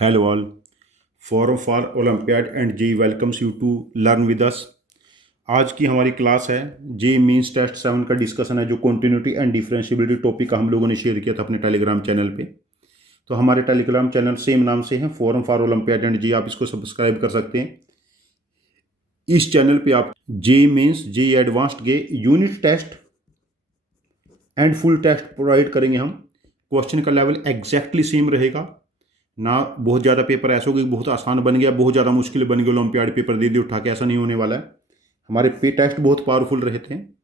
Hello all. Forum for Olympiad and JEE welcomes you to learn with us. आज की हमारी class है जे means test 7 का discussion है जो कॉन्टिन्यूटी एंड डिफरेंशिएबिलिटी टॉपिक का हम लोगों ने शेयर किया था अपने टेलीग्राम चैनल पे। तो हमारे टेलीग्राम चैनल सेम नाम से है फोरम फॉर ओलंपियाड एंड जी, आप इसको सब्सक्राइब कर सकते हैं। इस चैनल पे आप जे मीन्स जे एडवांस्ड के unit test and full test provide करेंगे हम। क्वेश्चन का लेवल एग्जैक्टली सेम रहेगा ना, बहुत ज़्यादा पेपर ऐसा होगा कि बहुत आसान बन गया, बहुत ज़्यादा मुश्किल बन गया, ओलंपियाड पेपर दे दी उठा के, ऐसा नहीं होने वाला है। हमारे पे टेस्ट बहुत पावरफुल रहते हैं।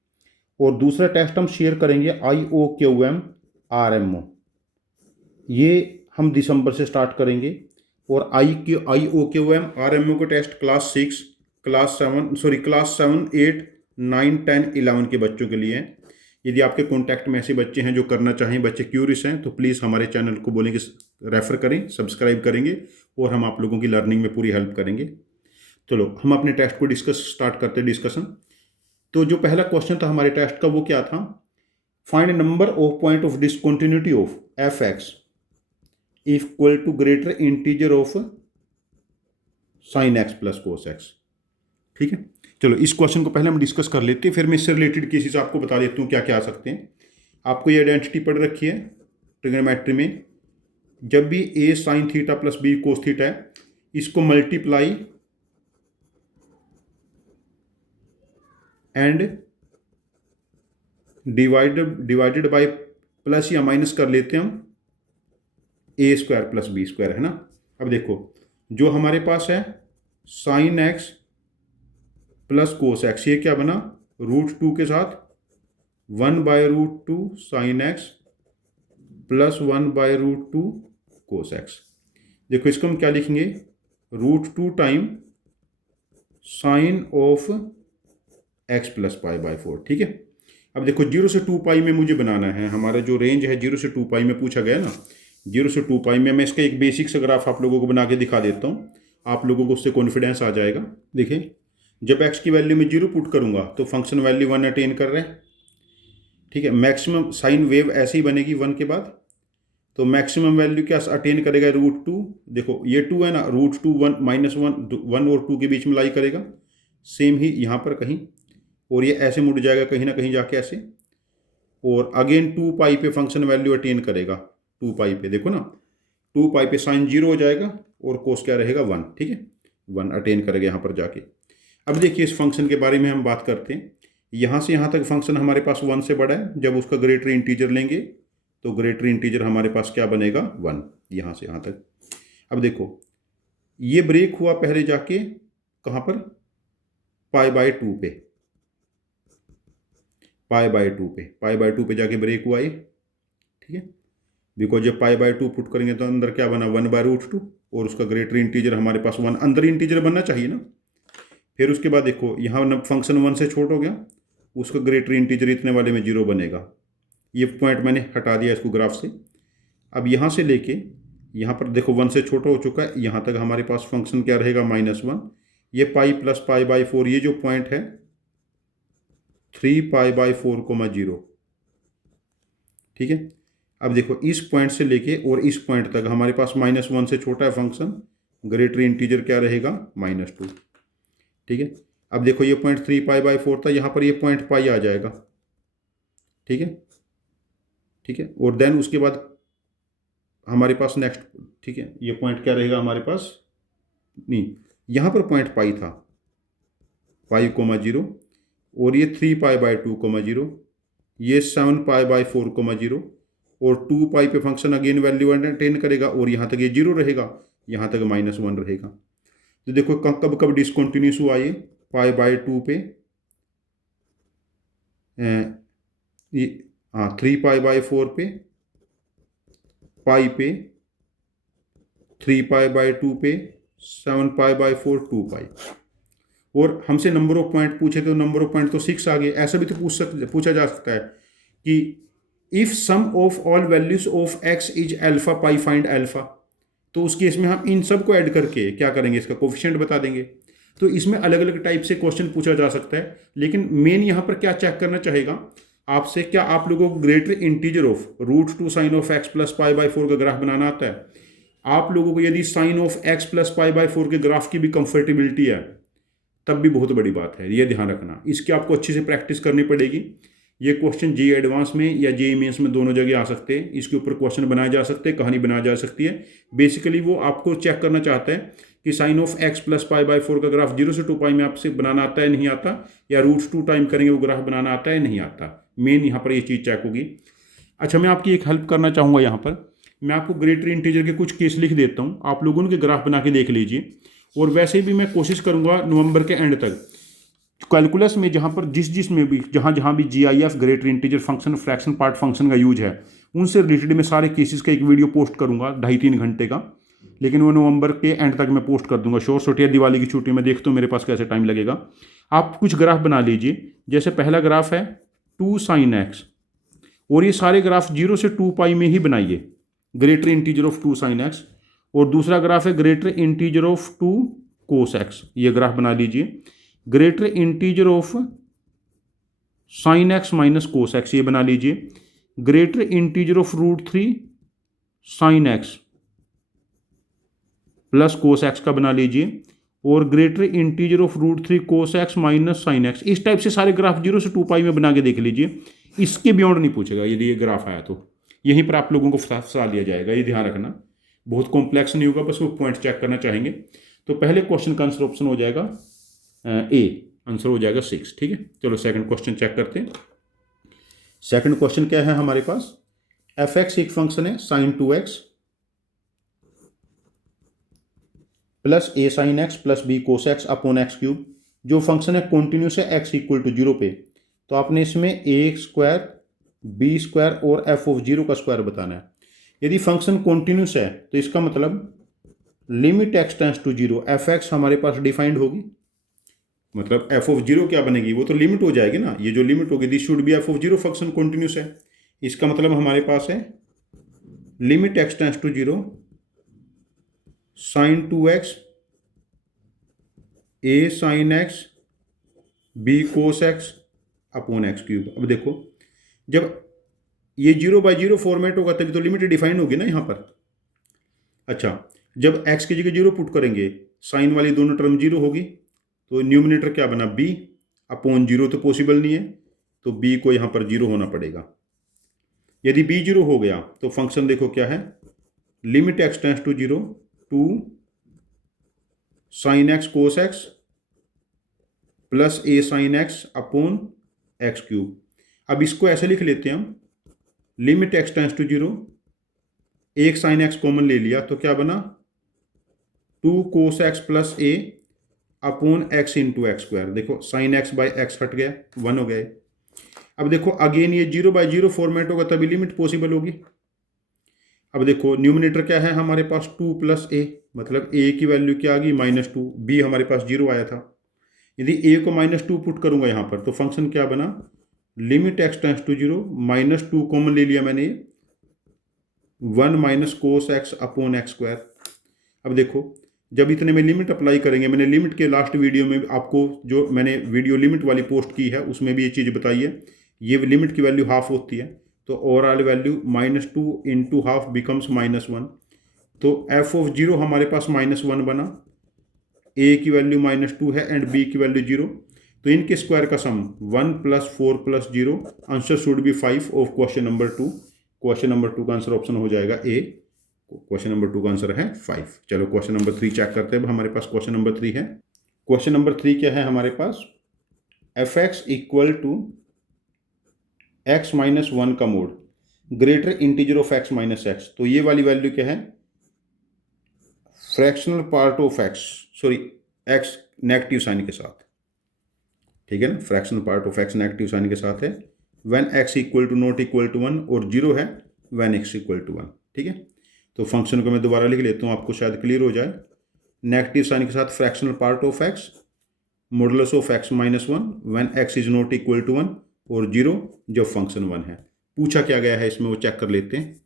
और दूसरा टेस्ट हम शेयर करेंगे IOQM RMO, ये हम दिसंबर से स्टार्ट करेंगे। और IOQM RMO के टेस्ट क्लास 7 8 9 10 11 के बच्चों के लिए हैं। यदि आपके कॉन्टैक्ट में ऐसे बच्चे हैं जो करना चाहें, बच्चे क्यूरियस हैं, तो प्लीज़ हमारे चैनल को बोलेंगे रेफ़र करें, सब्सक्राइब करेंगे और हम आप लोगों की लर्निंग में पूरी हेल्प करेंगे। चलो हम अपने टेस्ट को स्टार्ट करते हैं डिस्कशन। तो जो पहला क्वेश्चन था हमारे टेस्ट का वो क्या था? Find number of point of discontinuity of f(x) equal to greater integer of sin x plus cos x। ठीक है, चलो इस क्वेश्चन को पहले हम डिस्कस कर लेते हैं, फिर मैं इससे रिलेटेड केसेस आपको बता देता हूँ क्या क्या आ सकते हैं। आपको ये आइडेंटिटी पढ़ रखी है ट्रिग्नोमेट्री में, जब भी a sin theta plus b cos theta है, इसको multiply and divided by plus या माइनस कर लेते हैं हम a² प्लस b², है ना। अब देखो जो हमारे पास है sin x plus cos x, ये क्या बना? √2 के साथ 1/√2 sin x plus 1/√2 cos x। देखो इसको हम क्या लिखेंगे? √2 time sine of x plus π/4। ठीक है, अब देखो 0 से 2π में मुझे बनाना है, हमारा जो रेंज है 0 से 2π में पूछा गया ना, 0 से 2π में मैं इसका एक बेसिक सा ग्राफ आप लोगों को बना के दिखा देता हूँ, आप लोगों को उससे कॉन्फिडेंस आ जाएगा। देखिए जब x की वैल्यू में 0 पुट करूंगा तो फंक्शन वैल्यू 1 अटेन कर रहे हैं। ठीक है, मैक्सिमम साइन वेव ऐसे ही बनेगी 1 के बाद, तो मैक्सिमम वैल्यू क्या अटेन करेगा? √2। देखो ये 2 है ना, √2 1 -1 और 2 के बीच में लाई करेगा, सेम ही यहाँ पर कहीं, और ये ऐसे मुड़ जाएगा कहीं ना कहीं जाके ऐसे, और अगेन 2π पे फंक्शन वैल्यू अटेन करेगा। 2π पे देखो ना, 2π पे साइन 0 हो जाएगा और कोस क्या रहेगा? 1। ठीक है, 1 अटेन करेगा यहाँ पर जाके। अब देखिए इस फंक्शन के बारे में हम बात करते हैं। यहाँ से यहाँ तक फंक्शन हमारे पास 1 से बड़ा है, जब उसका ग्रेटर इंटीजर लेंगे तो ग्रेटर इंटीजर हमारे पास क्या बनेगा? 1, यहाँ से यहाँ तक। अब देखो ये ब्रेक हुआ पहले जाके कहाँ पर? π/2 पे, π/2 पे जाके ब्रेक हुआ ये। ठीक है, बिकॉज जब π/2 पुट करेंगे तो अंदर क्या बना? 1/√2, और उसका ग्रेटर इंटीजर हमारे पास 1, अंदर इंटीजर बनना चाहिए ना। फिर उसके बाद देखो यहाँ फंक्शन 1 से छोटा हो गया, उसका ग्रेटर इंटीजर इतने वाले में 0 बनेगा। ये पॉइंट मैंने हटा दिया इसको ग्राफ से। अब यहाँ से लेके यहाँ पर देखो 1 से छोटा हो चुका है, यहाँ तक हमारे पास फंक्शन क्या रहेगा? -1। ये π प्लस π/4, ये जो पॉइंट है 3π/4, 0। ठीक है, अब देखो इस पॉइंट से लेके और इस पॉइंट तक हमारे पास -1 से छोटा है फंक्शन, ग्रेटर इंटीजर क्या रहेगा? -2। ठीक है, अब देखो ये पॉइंट 3π/4 था, यहाँ पर ये पॉइंट पाई आ जाएगा। ठीक है, ठीक है, और देन उसके बाद हमारे पास नेक्स्ट, ठीक है, ये पॉइंट क्या रहेगा हमारे पास? नहीं, यहाँ पर पॉइंट पाई था, π, 0, और ये 3π/2, 0, ये 7π/4, 0, और 2π पे फंक्शन अगेन वैल्यू अटेन करेगा, और यहाँ तक ये 0 रहेगा, यहाँ तक -1 रहेगा। तो देखो कब कब डिसकंटिन्यूस हुआ ये? π/2 पे, ये हाँ 3π/4 पे, पाई पे, 3π/2 पे, 7π/4, 2π। और हमसे नंबर ऑफ पॉइंट पूछे तो नंबर ऑफ पॉइंट तो 6 आ गए। ऐसा भी तो पूछा जा सकता है कि if sum of all values of x is alpha pi find alpha, तो उस केस में हम इन सब को ऐड करके क्या करेंगे? इसका कोफिशिएंट बता देंगे। तो इसमें अलग अलग टाइप से क्वेश्चन पूछा जा सकता है, लेकिन मेन यहाँ पर क्या चेक करना चाहेगा आपसे, क्या आप लोगों को greater integer of √2 sine of x plus π/4 का ग्राफ बनाना आता है? आप लोगों को यदि sine of x plus pi by 4 के ग्राफ की भी कंफर्टेबिलिटी है तब भी बहुत बड़ी बात है, ये ध्यान रखना। इसकी आपको अच्छे से प्रैक्टिस करनी पड़ेगी। ये क्वेश्चन जे एडवांस में या जे मेंस में दोनों जगह आ सकते हैं। इसके ऊपर क्वेश्चन बनाए जा सकते हैं, कहानी बनाई जा सकती है। बेसिकली वो आपको चेक करना चाहता है कि sine of x plus pi by 4 का ग्राफ 0 से 2 पाई में आपसे बनाना आता है नहीं आता, या √2 टाइम करेंगे वो ग्राफ बनाना आता है नहीं आता। मेन यहाँ पर ये चीज़ चेक होगी। अच्छा, मैं आपकी एक हेल्प करना चाहूँगा यहाँ पर। मैं आपको ग्रेटर इंटीजर के कुछ केस लिख देता हूँ, आप लोगों के ग्राफ बना के देख लीजिए। और वैसे भी मैं कोशिश करूँगा नवंबर के एंड तक कैलकुलस में जहाँ पर जिस में भी जहाँ जहाँ भी GIF greater integer function fraction part function का यूज है उनसे रिलेटेड मैं सारे केसेस का एक वीडियो पोस्ट करूँगा 2.5-3 घंटे का। लेकिन वो नवंबर के एंड तक मैं पोस्ट कर दूंगा। शॉर्ट छुट्टियाँ दिवाली की छुट्टी में देखता हूँ मेरे पास कैसे टाइम लगेगा। आप कुछ ग्राफ बना लीजिए। जैसे पहला ग्राफ है 2 sin x, और ये सारे ग्राफ 0 से 2 पाई में ही बनाइए, greater integer of 2 sin x। और दूसरा ग्राफ है greater integer of 2 cos x, ये ग्राफ बना लीजिए। Greater integer of sin x minus cos x, ये बना लीजिए। Greater integer of √3 sin x plus cos x का बना लीजिए। और greater integer of √3 cos x minus sine x. इस टाइप से सारे ग्राफ 0 से 2 पाई में बना के देख लीजिए। इसके बियॉन्ड नहीं पूछेगा यदि ये ग्राफ आया तो। यहीं पर आप लोगों को फंसा लिया जाएगा, ये ध्यान रखना। बहुत कॉम्प्लेक्स नहीं होगा, बस वो पॉइंट चेक करना चाहेंगे। तो पहले क्वेश्चन का आंसर ऑप्शन हो जाएगा ए, आंसर हो जाएगा 6। ठीक है, चलो सेकंड क्वेश्चन चेक करते हैं। सेकंड क्वेश्चन क्या है हमारे पास? एफ एक्स एक फंक्शन है sine 2x plus a sine x plus b cos x upon x cube. जो फंक्शन है कॉन्टिन्यूस है x इक्वल टू 0 पे। तो आपने इसमें ए स्क्वायर बी स्क्वायर और एफ ऑफ 0 का स्क्वायर बताना है। यदि फंक्शन कॉन्टिन्यूस है तो इसका मतलब limit x tends to 0 f x हमारे पास डिफाइंड होगी। मतलब एफ ऑफ 0 क्या बनेगी? वो तो लिमिट हो जाएगी ना। ये जो लिमिट होगी this should be f of 0, function continuous है। इसका मतलब हमारे पास है limit x tends to 0 sine 2x a sine x b cos x upon x cube. अब देखो, जब ये 0/0 फॉर्मेट होगा तभी तो लिमिट डिफाइन होगी ना यहाँ पर। अच्छा, जब x की जगह 0 पुट करेंगे साइन वाली दोनों टर्म 0 होगी, तो न्यूमिनेटर क्या बना? b अपॉन 0 तो पॉसिबल नहीं है, तो b को यहाँ पर 0 होना पड़ेगा। यदि b 0 हो गया तो फंक्शन देखो क्या है, limit x tends to 0 two sine x cos x plus a sine x upon x cube. अब इसको ऐसे लिख लेते हैं हम, लिमिट x टेंड्स टू 0, एक साइन एक्स कॉमन ले लिया तो क्या बना? 2 cos x plus a upon x into x square. देखो साइन एक्स बाय एक्स हट गया, 1 हो गए। अब देखो अगेन ये 0/0 फॉर्मेट होगा तभी लिमिट पॉसिबल होगी। अब देखो न्यूमिनेटर क्या है हमारे पास? 2 प्लस ए, मतलब ए की वैल्यू क्या आ गई? -2। बी हमारे पास 0 आया था। यदि ए को -2 पुट करूंगा यहाँ पर तो फंक्शन क्या बना? Limit x tends to 0, -2 common ले लिया मैंने, 1 minus cos x upon x square. अब देखो जब इतने में लिमिट अप्लाई करेंगे, मैंने लिमिट के लास्ट वीडियो में आपको जो मैंने वीडियो लिमिट वाली पोस्ट की है उसमें भी ये चीज़ बताई है। ये लिमिट की वैल्यू हाफ होती है, तो overall value -2 into half becomes -1। तो एफ ऑफ 0 हमारे पास -1 बना, ए की वैल्यू -2 है एंड बी की वैल्यू 0। तो इनके स्क्वायर का सम 1 + 4 + 0, answer should B 5 of question number 2। Question number 2 का आंसर ऑप्शन हो जाएगा ए। क्वेश्चन नंबर 2 का आंसर है 5। चलो क्वेश्चन नंबर 3 चेक करते हैं। हमारे पास क्वेश्चन नंबर 3 है। क्वेश्चन नंबर 3 क्या है हमारे पास? F x equal to x-1 का mod greater integer of x minus x. तो ये वाली वैल्यू क्या है? Fractional part of x, sorry x negative sign के साथ, ठीक है ना। Fractional part of x negative sign के साथ है when x equal to not equal to 1, और 0 है व्हेन x इक्वल टू 1। ठीक है, तो फंक्शन को मैं दोबारा लिख लेता हूँ, आपको शायद क्लियर हो जाए। नेगेटिव साइन के साथ fractional part of x modulus of x minus 1 when x is not equal to 1, और 0 जब फंक्शन 1 है। पूछा क्या गया है इसमें वो चेक कर लेते हैं।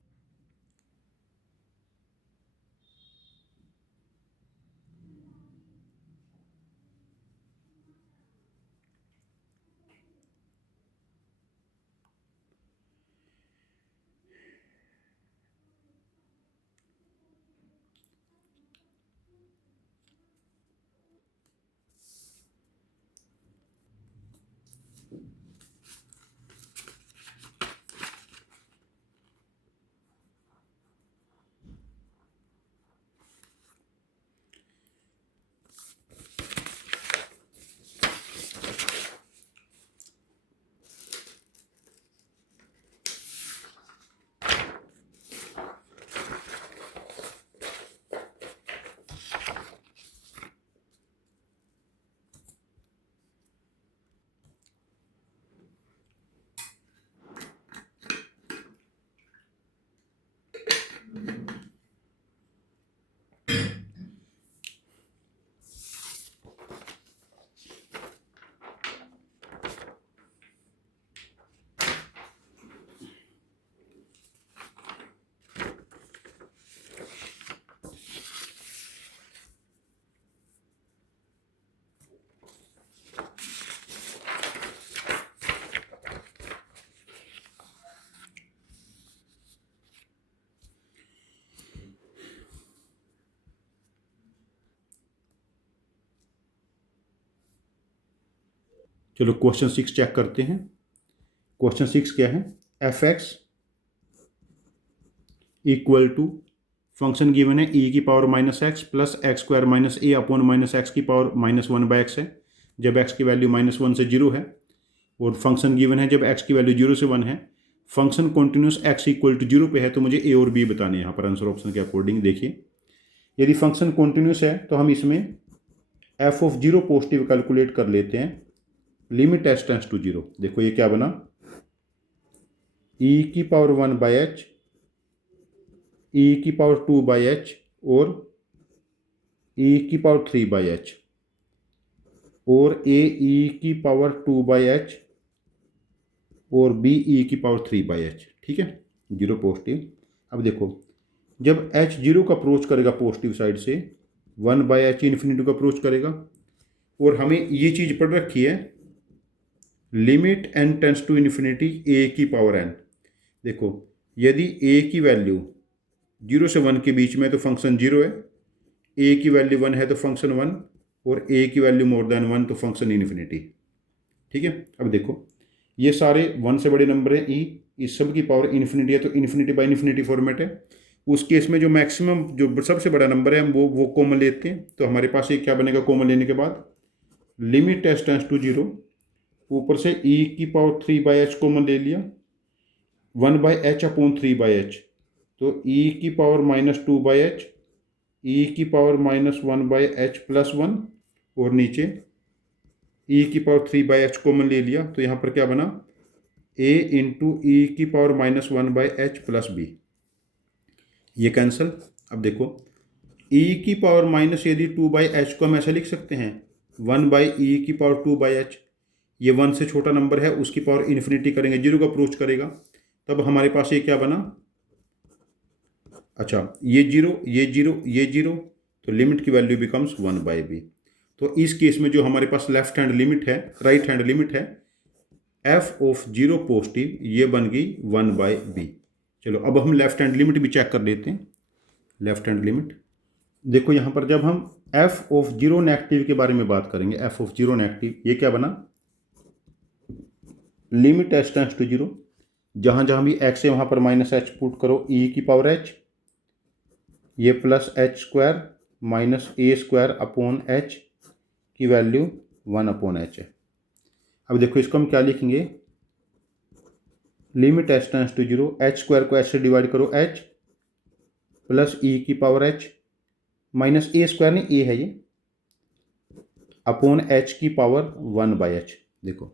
चलो क्वेश्चन 6 चेक करते हैं। क्वेश्चन 6 क्या है, F x equal to function given है e की power minus x plus x square minus a upon minus x की power minus one by x है, जब x की वैल्यू माइनस वन से जीरो है, और फंक्शन गिवन है जब x की वैल्यू जीरो से वन है, function continuous x equal to zero पे है, तो मुझे a और b बताने हैं यहाँ पर आंसर ऑप्शन के अकॉर्डिंग। देखिए यदि फंक्शन कॉन्टिन्यूस है तो हम इसमें f of zero positive calculate कर लेते हैं, limit s tends to zero. देखो ये क्या बना, e की power one by h, e की पावर टू बाई एच और e की पावर थ्री बाई एच, और a e की पावर टू बाई एच और b e की पावर थ्री बाई एच। ठीक है, जीरो पॉजिटिव। अब देखो जब h जीरो का अप्रोच करेगा पॉजिटिव साइड से, वन बाई एच इन्फिनिटी का अप्रोच करेगा, और हमें ये चीज़ पढ़ रखी है limit n tends to infinity a की पावर n। देखो यदि a की वैल्यू जीरो से वन के बीच में तो फंक्शन जीरो है, a की वैल्यू वन है तो फंक्शन वन, और a की वैल्यू मोर देन वन तो फंक्शन इन्फिनिटी। ठीक है, अब देखो ये सारे वन से बड़े नंबर हैं, इस सब की पावर इन्फिनिटी है तो इन्फिनिटी बाई इन्फिनिटी फॉर्मेट है। उस केस में जो मैक्सिमम जो सबसे बड़ा नंबर है हम वो कॉमन लेते हैं, तो हमारे पास ये क्या बनेगा कॉमन लेने के बाद, limit s tends to zero, ऊपर से e की power three by h common ले लिया, one by h upon three by h, तो e की power minus two by h, e की power minus one by h plus one, और नीचे e की power three by h common ले लिया, तो यहाँ पर क्या बना a इंटू ई की power minus one by h plus b, ये कैंसिल। अब देखो e की पावर माइनस यदि टू बाई एच को हम ऐसा लिख सकते हैं, वन बाई ई की पावर टू बाई एच, ये वन से छोटा नंबर है उसकी पावर इन्फिनिटी करेंगे, जीरो का अप्रोच करेगा, तब हमारे पास ये क्या बना, अच्छा ये जीरो ये जीरो ये जीरो, तो लिमिट की value becomes one by b. तो इस केस में जो हमारे पास लेफ्ट हैंड लिमिट है, राइट हैंड लिमिट है एफ ऑफ जीरो पॉजिटिव, ये बन गई वन बाई बी। चलो अब हम लेफ्ट हैंड लिमिट भी चेक कर लेते हैं। लेफ्ट हैंड लिमिट देखो यहाँ पर जब हम एफ ऑफ जीरो नेगेटिव के बारे में बात करेंगे, एफ ऑफ जीरो नेगेटिव, ये क्या बना, limit h tends to zero, जहाँ जहाँ भी एक्स है वहाँ पर माइनस एच पुट करो, ई की पावर एच, ये plus h square minus a square upon h की वैल्यू वन अपॉन एच है। अब देखो इसको हम क्या लिखेंगे, limit h tends to zero, h square को एच से डिवाइड करो, एच प्लस ई की power h minus a square नहीं, ए है ये, अपॉन एच की पावर वन बाई एच। देखो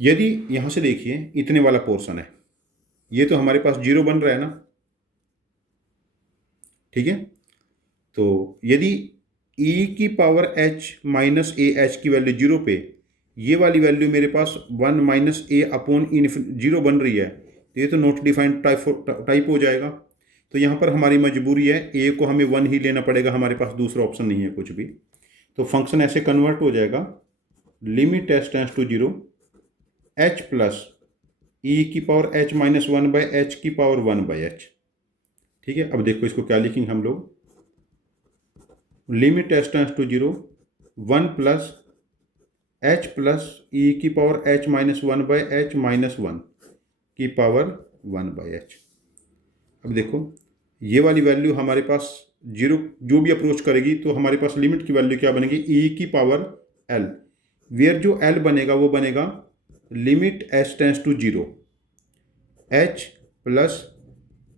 यदि यहाँ से देखिए इतने वाला पोर्शन है, ये तो हमारे पास जीरो बन रहा है ना, ठीक है, तो यदि e की power h minus a H की वैल्यू जीरो पे, ये वाली वैल्यू मेरे पास one minus a upon zero बन रही है, तो ये तो नॉट डिफाइंड टाइप हो जाएगा। तो यहाँ पर हमारी मजबूरी है, ए को हमें वन ही लेना पड़ेगा, हमारे पास दूसरा ऑप्शन नहीं है कुछ भी। तो फंक्शन ऐसे कन्वर्ट हो जाएगा, limit h tends to zero, h plus e की power h minus one by h की पावर वन बाई एच। ठीक है, अब देखो इसको क्या लिखेंगे हम लोग, limit h tends to zero, one plus h plus e की power h minus one by H minus one की पावर वन बाई एच। अब देखो ये वाली वैल्यू हमारे पास जीरो जो भी अप्रोच करेगी, तो हमारे पास लिमिट की वैल्यू क्या बनेगी, ई की पावर एल, वेयर जो एल बनेगा वो बनेगा limit h tends to zero, h plus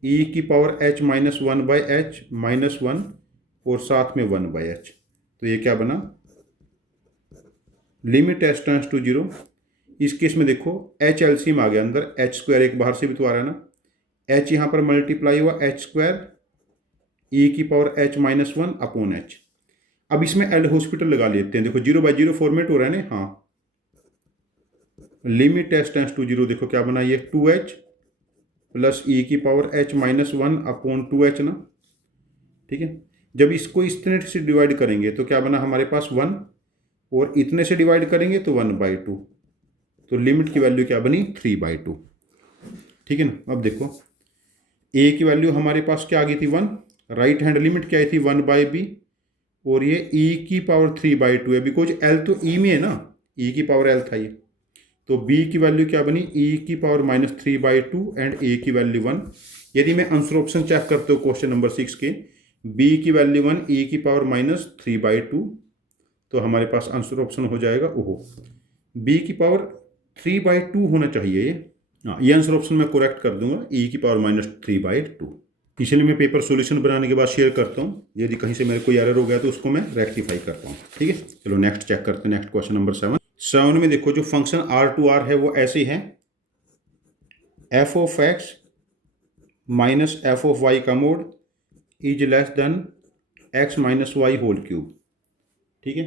e की power h minus one by H minus one, और साथ में वन बाई एच। तो ये क्या बना, limit h tends to zero. इस केस में देखो एच एलसीएम आ गया अंदर, एच स्क्वायर एक बाहर से भी तो आ रहा है ना, एच यहाँ पर मल्टीप्लाई हुआ एच स्क्वायर ई की power h minus one upon H. अब इसमें एल हॉस्पिटल लगा लेते हैं, देखो जीरो बाई जीरो फॉर्मेट हो रहा है ना, हाँ, limit h tends to zero, देखो क्या बना, ये टू एच प्लस ई की power h minus one upon two h ना। ठीक है, जब इसको इस तरह से डिवाइड करेंगे तो क्या बना हमारे पास वन, और इतने से डिवाइड करेंगे तो वन बाई टू, तो लिमिट की वैल्यू क्या बनी, थ्री बाई टू। ठीक है ना, अब देखो ए की वैल्यू हमारे पास क्या आ गई थी, वन, राइट हैंड लिमिट क्या आई थी, वन बाई बी, और ये ई की पावर थ्री बाई टू है, बिकॉज एल तो ई में है ना, ई की पावर एल था ये। तो बी की वैल्यू क्या बनी, ई की पावर -3/2 एंड ए की वैल्यू 1। यदि मैं आंसर ऑप्शन चेक करते हो क्वेश्चन नंबर 6 के, बी की वैल्यू 1, ई की पावर -3/2, तो हमारे पास आंसर ऑप्शन हो जाएगा ओहो, बी की पावर 3/2 होना चाहिए ये। हाँ, ये आंसर ऑप्शन मैं करेक्ट कर दूंगा, ई की पावर -3/2। इसलिए मैं पेपर सॉल्यूशन बनाने के बाद शेयर करता हूँ, यदि कहीं से मेरे कोई एरर हो गया तो उसको मैं रेक्टिफाई करता हूँ। ठीक है, चलो नेक्स्ट चेक करते हैं। नेक्स्ट क्वेश्चन नंबर 7 में देखो, जो फंक्शन R है वो ऐसे है, f(x) माइनस f(y) का mod is less than x minus y whole cube. ठीक है,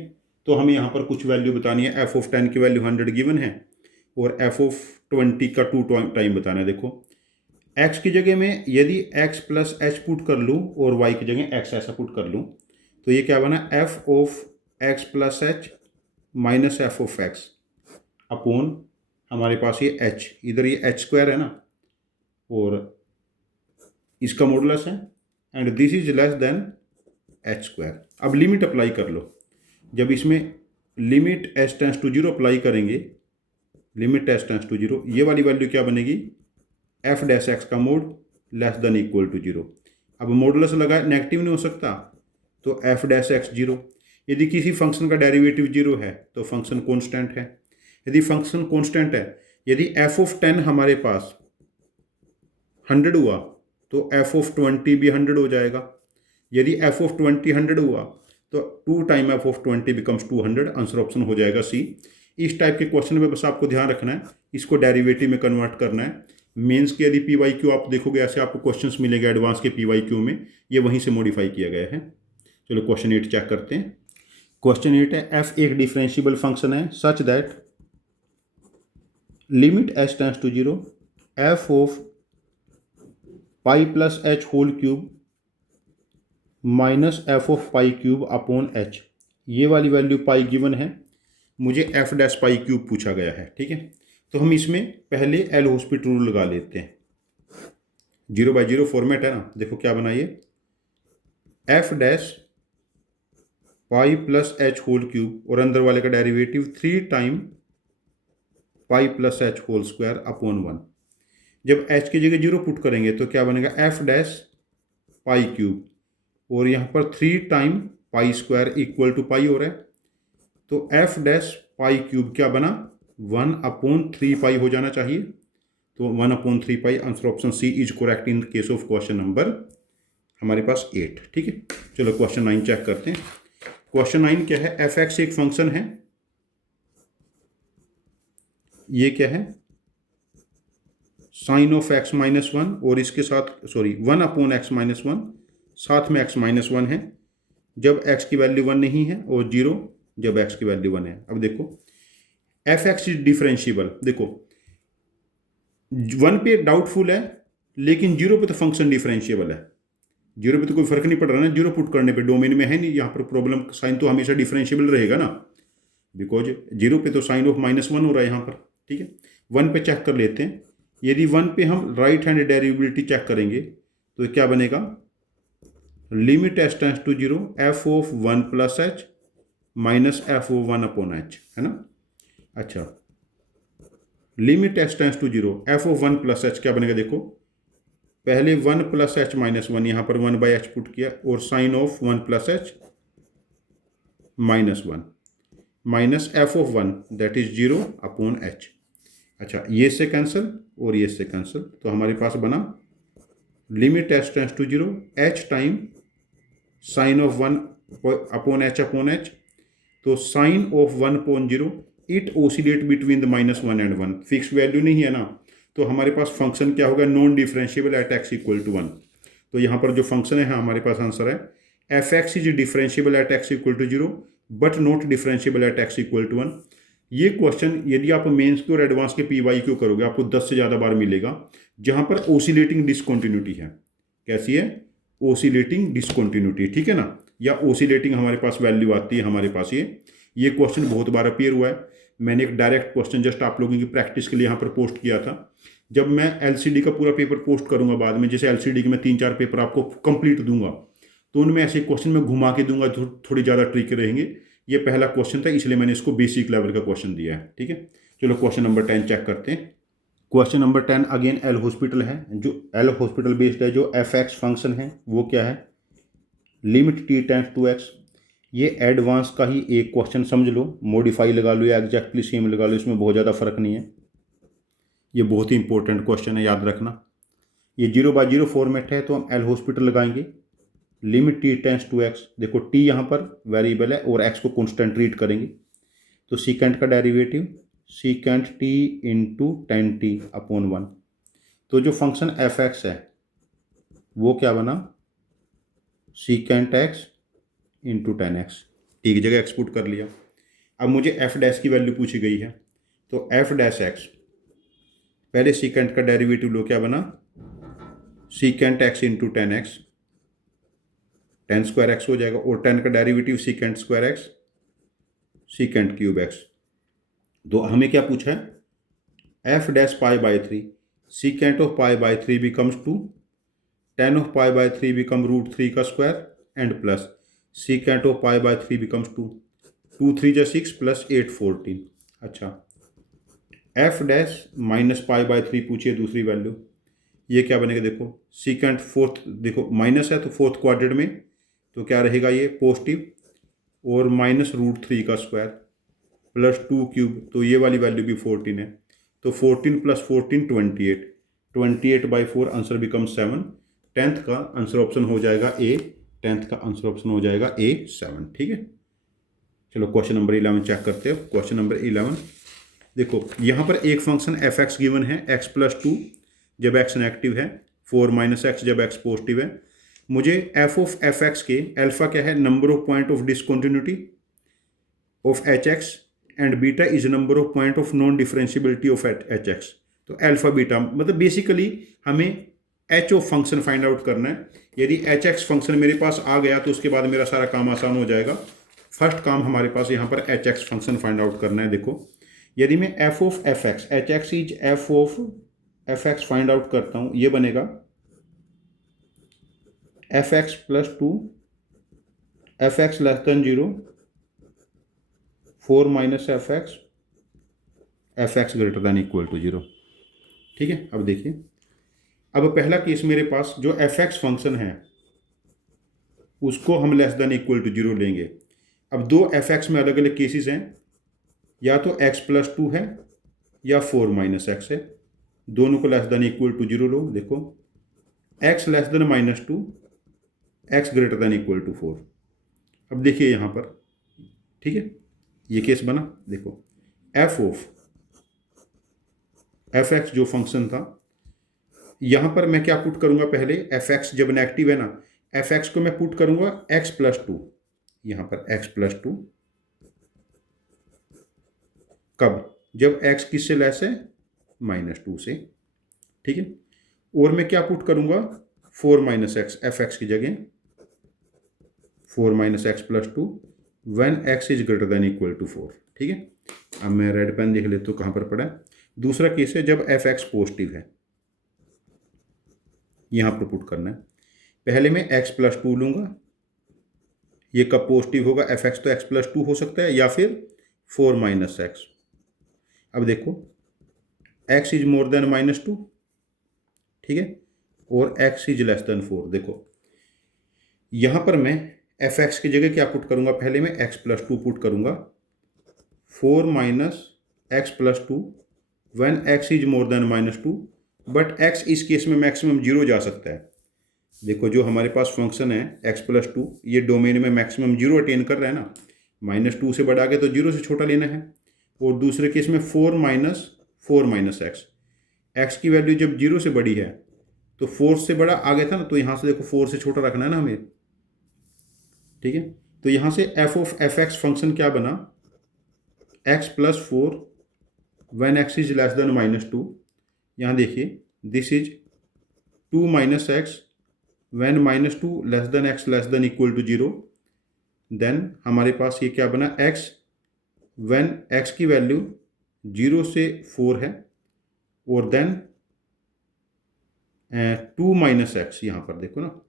तो हमें यहाँ पर कुछ वैल्यू बतानी है। f(10) की वैल्यू 100 गिवन है और f(20) का 2 टाइम बताना है। देखो, x की जगह में यदि x प्लस h पुट कर लूँ और y की जगह x ऐसा पुट कर लूँ, तो ये क्या बना, f(x plus h minus f(x) upon हमारे पास ये h, इधर ये h² है ना, और इसका मॉडुलस है, and this is less than h²। अब लिमिट अप्लाई कर लो। जब इसमें limit s tends to 0 apply करेंगे, लिमिट s टेंस टू 0, ये वाली वैल्यू क्या बनेगी, f(x) का mod less than equal to 0। अब मॉडुलस लगा, नेगेटिव नहीं हो सकता, तो f(x) 0। यदि किसी फंक्शन का डेरिवेटिव 0 है तो फंक्शन कांस्टेंट है। यदि फंक्शन कांस्टेंट है, यदि f(10) हमारे पास 100 हुआ तो f(20) भी 100 हो जाएगा। यदि f(20) 100 हुआ तो 2 time f(20) becomes 200। Answer option हो जाएगा सी। इस टाइप के क्वेश्चन में बस आपको ध्यान रखना है, इसको डेरिवेटिव में कन्वर्ट करना है। मेंस के यदि PYQ आप देखोगे, ऐसे आपको क्वेश्चंस मिलेंगे एडवांस के PYQ में, ये वहीं से मॉडिफाई किया गया है। चलो क्वेश्चन 8 चेक करते हैं। क्वेश्चन 8 है, f एक डिफरेंशिएबल फंक्शन है such that limit s tends to 0 f of pi plus h whole cube minus f of pi cube upon h। ये वाली वैल्यू पाई गिवन है, मुझे f' पाई क्यूब पूछा गया है। ठीक है, तो हम इसमें पहले एल हॉस्पिटल रूल लगा लेते हैं। 0/0 फॉर्मेट है ना। देखो क्या बनाइए, f' pi plus h whole cube और अंदर वाले का derivative 3 time pi plus h whole square upon 1। जब h की जगह 0 पुट करेंगे तो क्या बनेगा, f' पाई क्यूब, और यहाँ पर 3 time pi square equal to pi हो रहा है, तो f' पाई क्यूब क्या बना, 1/3 पाई हो जाना चाहिए। तो 1/3 pi, answer option c is correct in case of question number हमारे पास 8। ठीक है, चलो क्वेश्चन 9 चेक करते हैं। क्वेश्चन 9 क्या है, f(x) एक फंक्शन है, ये क्या है, साइन ऑफ x माइनस 1, और इसके साथ 1/x माइनस 1, साथ में x माइनस 1 है जब x की वैल्यू 1 नहीं है, और 0 जब x की वैल्यू 1 है। अब देखो f(x) इज डिफरेंशिएबल। देखो 1 पे डाउटफुल है, लेकिन 0 पे तो फंक्शन डिफरेंशिएबल है। 0 पे तो कोई फर्क नहीं पड़ रहा ना, 0 पुट करने पे डोमेन में है नहीं, यहाँ पर प्रॉब्लम, साइन तो हमेशा डिफरेंशिएबल रहेगा ना, बिकॉज 0 पे तो साइन ऑफ -1 हो रहा है यहाँ पर। ठीक है, 1 पे चेक कर लेते हैं। यदि 1 पे हम राइट हैंड डेरिवेटिव चेक करेंगे तो क्या बनेगा, limit s tends to 0 f of 1 plus h minus f of 1/h, है ना। अच्छा, limit s tends to 0 f of 1 plus h क्या बनेगा, देखो पहले 1 प्लस h माइनस 1, यहाँ पर 1/h पुट किया, और sine of 1 plus h minus 1 minus f of 1 that is 0/h। अच्छा, ये से कैंसिल और ये से कैंसिल, तो हमारे पास बना limit s tends to 0 h time sine of 1/h। तो sine of 1/0 it oscillate between the -1 and 1। Fix value नहीं है ना, तो हमारे पास फंक्शन क्या होगा, non differentiable at x equal to 1। तो यहाँ पर जो फंक्शन है हमारे पास आंसर है f(x) is differentiable at x equal to 0 but not differentiable at x equal to 1। ये क्वेश्चन यदि आप मेंस के और एडवांस के PYQ करोगे, आपको 10 से ज़्यादा बार मिलेगा, जहाँ पर ओसिलेटिंग डिसकॉन्टिन्यूटी है। कैसी है, ओसिलेटिंग डिसकॉन्टिन्यूटी, ठीक है ना, या ओसिलेटिंग हमारे पास वैल्यू आती है हमारे पास। ये क्वेश्चन बहुत बार अपीयर हुआ है। मैंने एक डायरेक्ट क्वेश्चन जस्ट आप लोगों की प्रैक्टिस के लिए यहाँ पर पोस्ट किया था। जब मैं LCD का पूरा पेपर पोस्ट करूँगा बाद में, जैसे LCD के मैं 3-4 पेपर आपको कंप्लीट दूंगा, तो उनमें ऐसे क्वेश्चन में घुमा के दूंगा, थोड़ी ज़्यादा ट्रिक रहेंगे ये पहला क्वेश्चन था, इसलिए मैंने इसको बेसिक लेवल का क्वेश्चन दिया है। ठीक है, चलो क्वेश्चन नंबर 10 चेक करते हैं। Question number 10 again L hospital है, जो एल हॉस्पिटल बेस्ड है। जो एफ एक्स फंक्शन है वो क्या है, limit t tends to x. ये एडवांस का ही एक क्वेश्चन समझ लो, मॉडिफाई लगा लो या एग्जैक्टली सेम लगा लो, इसमें बहुत ज़्यादा फर्क नहीं है। ये बहुत ही इंपॉर्टेंट क्वेश्चन है, याद रखना। ये 0/0 फॉर्मेट है, तो हम एल हॉस्पिटल लगाएंगे। Limit t tends to x, देखो टी यहाँ पर वेरिएबल है और एक्स को कॉन्स्टेंट ट्रीट करेंगे, तो सीकेंट का derivative secant T into ten T upon 1। तो जो फंक्शन एफ एक्स है वो क्या बना, secant x into ten x. T की जगह एक्स पुट कर लिया। अब मुझे एफ डैश की वैल्यू पूछी गई है, तो एफ डैश एक्स, पहले सीकेंट का डेरिवेटिव लो, क्या बना, secant x into ten x, ten square x हो जाएगा, और टेन का derivative secant square x secant cube x. तो हमें क्या पूछा है, F dash pi by 3, secant of pi by 3 becomes 2, ten of pi by 3 become √3 का square and plus secant of pi by 3 becomes 2, 2 3 जा 6 प्लस 8 14। अच्छा, F dash minus pi by 3 पूछिए दूसरी वैल्यू, ये क्या बनेगा, देखो सीकेंट फोर्थ, देखो माइनस है तो फोर्थ क्वाड्रेंट में, तो क्या रहेगा ये पॉजिटिव, और माइनस √3 का स्क्वायर प्लस 2 क्यूब, तो ये वाली वैल्यू भी 14 है, तो 14 प्लस 14 28, 28/4 आंसर बिकम 7। टेंथ का आंसर ऑप्शन हो जाएगा ए, टेंथ का आंसर ऑप्शन हो जाएगा ए 7। ठीक है, चलो क्वेश्चन नंबर 11 चेक करते हैं। क्वेश्चन नंबर 11 देखो, यहाँ पर एक फंक्शन एफ एक्स गिवन है, एक्स प्लस 2 जब एक्स नेगेटिव है, 4 माइनस एक्स जब एक्स पॉजिटिव है। मुझे एफ ऑफ एफ एक्स के अल्फा क्या है, number of point of discontinuity of H x, and beta is number of point of non differentiability of H x. तो alpha beta मतलब basically हमें H of function find out करना है। यदि H x function मेरे पास आ गया तो उसके बाद मेरा सारा काम आसान हो जाएगा। फर्स्ट काम हमारे पास यहाँ पर h x function find out करना है। देखो, यदि मैं f of f x, H x is f of f x find out करता हूँ, ये बनेगा F x plus 2 f x less than 0, 4 minus f x greater than equal to 0। ठीक है, अब देखिए, अब पहला केस मेरे पास जो एफ एक्स फंक्शन है उसको हम लेस देन इक्वल टू 0 लेंगे। अब दो एफ एक्स में अलग अलग केसेस हैं, या तो एक्स प्लस 2 है या 4 माइनस एक्स है, दोनों को लेस देन इक्वल टू 0 लो। देखो, x less than -2, x greater than equal to 4। अब देखिए यहाँ पर, ठीक है, ये केस बना। देखो, एफ ऑफ एफ एक्स जो फंक्शन था, यहाँ पर मैं क्या पुट करूँगा, पहले एफ एक्स जब नेगेटिव है ना, एफ एक्स को मैं पुट करूँगा एक्स प्लस 2, यहाँ पर एक्स प्लस 2, कब, जब एक्स किससे लेस है, -2 से। ठीक है, और मैं क्या पुट करूँगा, 4 माइनस एक्स, एफ एक्स की जगह 4 minus x plus 2 when x is greater than equal to 4। ठीक है, अब मैं रेड पेन देख लेता हूँ कहाँ पर पड़ा है। दूसरा केस है जब एफ एक्स पॉजिटिव है, यहाँ पर पुट करना है। पहले मैं एक्स प्लस 2 लूँगा, ये कब पॉजिटिव होगा, एफ एक्स तो एक्स प्लस 2 हो सकता है या फिर 4 माइनस एक्स। अब देखो, एक्स इज मोर देन -2, ठीक है, और एक्स इज लेस देन 4। देखो, यहाँ पर मैं एफ एक्स की जगह क्या पुट करूँगा, पहले मैं एक्स प्लस 2 पुट करूँगा, 4 minus x plus 2 when x is more than -2, but x इस केस में मैक्सिमम 0 जा सकता है। देखो, जो हमारे पास फंक्शन है एक्स प्लस 2, ये डोमेन में मैक्सिमम 0 अटेन कर रहा है ना, -2 से बढ़ा के तो 0 से छोटा लेना है। और दूसरे केस में 4 माइनस एक्स की वैल्यू जब 0 से बड़ी है तो 4 से बड़ा आ गया था ना, तो यहाँ से देखो 4 से छोटा रखना है ना हमें। ठीक है, तो यहाँ से f of f x function क्या बना, x plus 4 when x is less than -2। यहाँ देखिए, this is 2 minus x when -2 less than x less than equal to 0। Then हमारे पास ये क्या बना, एक्स व्हेन एक्स की वैल्यू 0 से 4 है, और देन 2 माइनस एक्स, यहाँ पर देखो ना,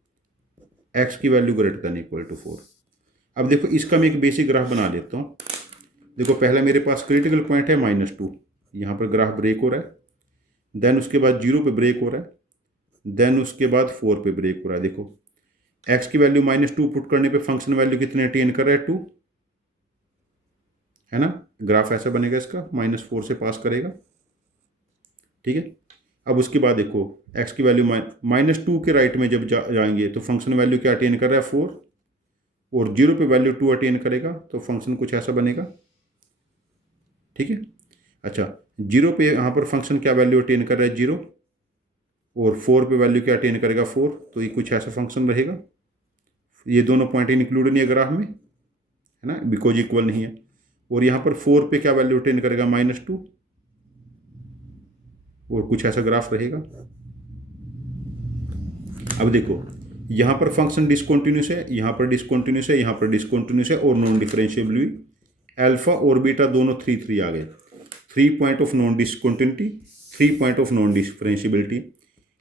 एक्स की value greater than equal to 4। अब देखो इसका मैं एक बेसिक ग्राफ बना लेता हूँ। देखो पहला मेरे पास क्रिटिकल पॉइंट है -2, यहाँ पर ग्राफ ब्रेक हो रहा है, देन उसके बाद 0 पे ब्रेक हो रहा है, देन उसके बाद 4 पे ब्रेक हो रहा है। देखो x की वैल्यू -2 पुट करने पे फंक्शन वैल्यू कितने अटेन कर रहा है, 2, है ना। ग्राफ ऐसा बनेगा इसका, -4 से पास करेगा, ठीक है। अब उसके बाद देखो x की वैल्यू -2 के राइट में जब जाएंगे तो फंक्शन वैल्यू क्या अटेन कर रहा है, 4, और 0 पे वैल्यू 2 अटेन करेगा तो फंक्शन कुछ ऐसा बनेगा, ठीक है। अच्छा 0 पे यहाँ पर फंक्शन क्या वैल्यू अटेन कर रहा है, 0, और 4 पे वैल्यू क्या अटेन करेगा, 4, तो ये कुछ ऐसा फंक्शन रहेगा। ये दोनों पॉइंट इंक्लूड नहीं है ग्राफ में, है ना, बिकॉज इक्वल नहीं है। और यहाँ पर 4 पे क्या वैल्यू अटेन करेगा, -2, और कुछ ऐसा ग्राफ रहेगा। अब देखो यहाँ पर फंक्शन डिसकंटिन्यूस है, यहाँ पर डिसकंटिन्यूस है, यहाँ पर डिसकंटिन्यूस है, और नॉन डिफरेंशिएबल भी। अल्फा और बीटा दोनों 3 आ गए, 3 point of non discontinuity, 3 point of non differentiability.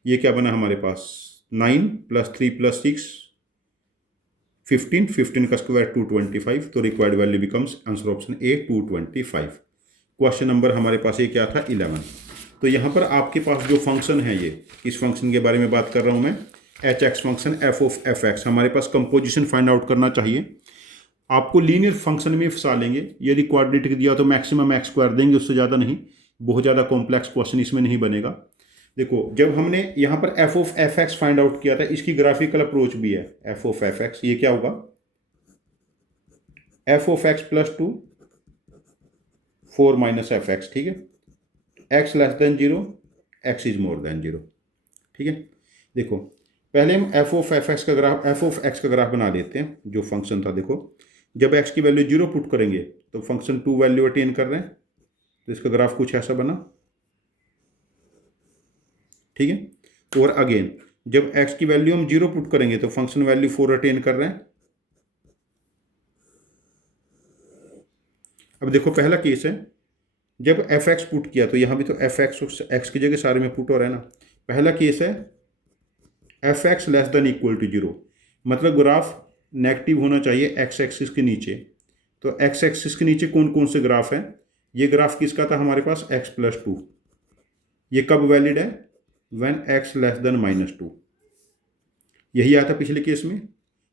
ये क्या बना हमारे पास, 9 + 3 + 6 15, 15 का स्क्वायर 225, तो required value becomes, answer option A 225। Question number हमारे पास ये क्या था, 11। तो यहाँ पर आपके पास जो फंक्शन है, ये किस फंक्शन के बारे में बात कर रहा हूँ मैं, hx फंक्शन f(f(x), हमारे पास कंपोजिशन फाइंड आउट करना चाहिए। आपको लीनियर फंक्शन में फंसा लेंगे, यदि क्वाड्रेटिक दिया तो मैक्सिमम x² देंगे, उससे ज़्यादा नहीं। बहुत ज़्यादा कॉम्प्लेक्स क्वेश्चन इसमें नहीं बनेगा। देखो जब हमने यहाँ पर f(f(x) फाइंड आउट किया था, इसकी ग्राफिकल अप्रोच भी है f(f(x), ये क्या होगा, f(x + 2 4 - fx), ठीक है। x < 0, x > 0, ठीक है। देखो पहले हम f(f(x) का ग्राफ बना लेते हैं, जो फंक्शन था। देखो जब x की वैल्यू 0 पुट करेंगे तो फंक्शन 2 वैल्यू अटेन कर रहे हैं, तो इसका ग्राफ कुछ ऐसा बना, ठीक है। और अगेन जब x की वैल्यू हम 0 पुट करेंगे तो फंक्शन वैल्यू 4 अटेन कर रहे हैं। अब देखो पहला केस है, जब f(x) पुट किया तो यहाँ भी तो f(x) x की जगह सारे में पुट हो रहा है ना। पहला केस है f(x) < = 0, मतलब ग्राफ नेगेटिव होना चाहिए x एक्सिस के नीचे। तो x एक्सिस के नीचे कौन कौन से ग्राफ हैं, ये ग्राफ किसका था हमारे पास, x + 2। ये कब वैलिड है, व्हेन x < -2, यही आया था पिछले केस में।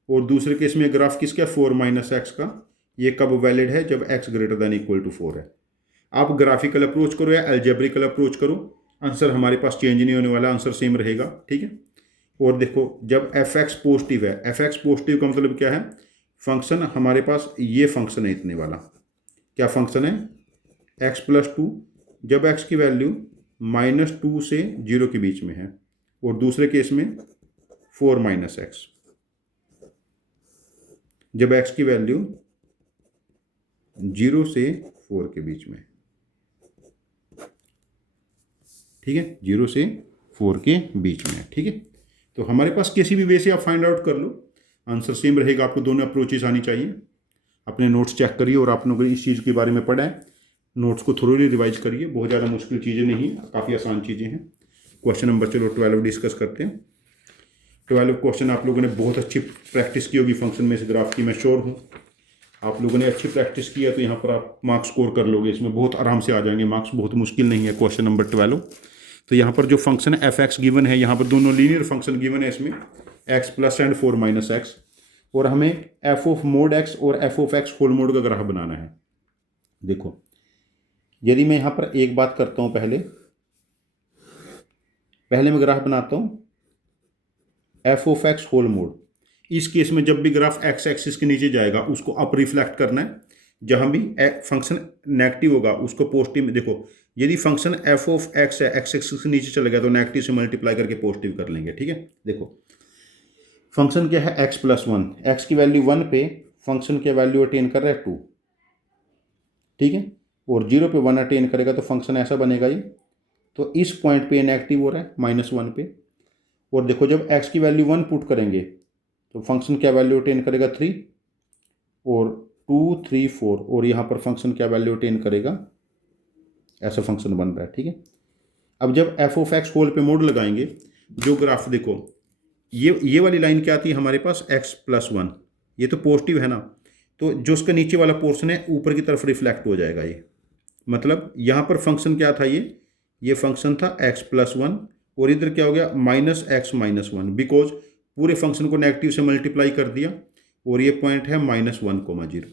और दूसरे केस में ग्राफ किसका, 4 - x का, ये कब वैलिड है, जब x > 4 है। आप ग्राफिकल अप्रोच करो या अलजेब्रिकल अप्रोच करो, आंसर हमारे पास चेंज नहीं होने वाला, आंसर सेम रहेगा, ठीक है। और देखो जब f(x) पॉजिटिव है, f(x) पॉजिटिव का मतलब क्या है, फंक्शन हमारे पास ये फंक्शन है इतने वाला, क्या फंक्शन है, x + 2, जब x की वैल्यू -2 से 0 के बीच में है, और दूसरे केस में 4 - x, जब x की वैल्यू 0 से 4 के बीच में, ठीक है, 0 से 4 के बीच में, ठीक है। तो हमारे पास किसी भी वे से आप फाइंड आउट कर लो, आंसर सेम रहेगा। आपको दोनों अप्रोचेस आनी चाहिए। अपने नोट्स चेक करिए, और आप लोग इस चीज़ के बारे में पढ़ा है, नोट्स को थोड़ी रिवाइज करिए, बहुत ज़्यादा मुश्किल चीज़ें नहीं, काफ़ी आसान चीज़ें हैं। क्वेश्चन नंबर चलो 12 डिस्कस करते हैं। 12 क्वेश्चन आप लोगों ने बहुत अच्छी प्रैक्टिस की होगी फंक्शन में, इस ग्राफ की मैं श्योर हूँ। आप लोगों ने अच्छी प्रैक्टिस की है तो यहाँ पर आप मार्क्स स्कोर कर लोगे, इसमें बहुत आराम से आ जाएंगे मार्क्स, बहुत मुश्किल नहीं है। क्वेश्चन नंबर 12, तो यहाँ पर जो फंक्शन है f(x) गिवन है, यहाँ पर दोनों लीनियर फंक्शन गिवन है, इसमें x + एंड 4 - x, और हमें f(x) और f(x) होल मोड का ग्राफ बनाना है। देखो यदि मैं यहाँ पर एक बात करता हूँ, पहले मैं ग्राफ बनाता हूँ f(x) होल मोड। इस केस में जब भी ग्राफ x एक्सिस के नीचे जाएगा उसको अप रिफ्लेक्ट करना है, जहाँ भी फंक्शन नेगेटिव होगा उसको पॉजिटिव में। देखो यदि फंक्शन f(x) है, x एक्सिस के नीचे चला गया तो नेगेटिव से मल्टीप्लाई करके पॉजिटिव कर लेंगे, ठीक है। देखो फंक्शन क्या है, x + 1, x की वैल्यू 1 पे फंक्शन की वैल्यू अटेन कर रहा है 2, ठीक है, और 0 पे 1 अटेन करेगा तो फंक्शन ऐसा बनेगा ये। तो इस पॉइंट पे नेगेटिव हो रहा है -1 पे, और देखो जब x की वैल्यू 1 पुट करेंगे तो फंक्शन क्या वैल्यू अटेन करेगा, 3, और 2 3 4, और यहाँ पर फंक्शन क्या वैल्यू अटेन करेगा, ऐसा फंक्शन बन रहा है, ठीक है। अब जब f(x) होल पे मोड लगाएंगे, जो ग्राफ देखो ये वाली लाइन क्या आती है हमारे पास, x + 1, ये तो पॉजिटिव है ना, तो जो उसका नीचे वाला पोर्शन है ऊपर की तरफ रिफ्लेक्ट हो जाएगा ये। मतलब यहाँ पर फंक्शन क्या था, ये फंक्शन था x+1 और इधर क्या हो गया -x-1 बिकॉज पूरे फंक्शन को नेगेटिव से मल्टीप्लाई कर दिया और ये पॉइंट है -1,0।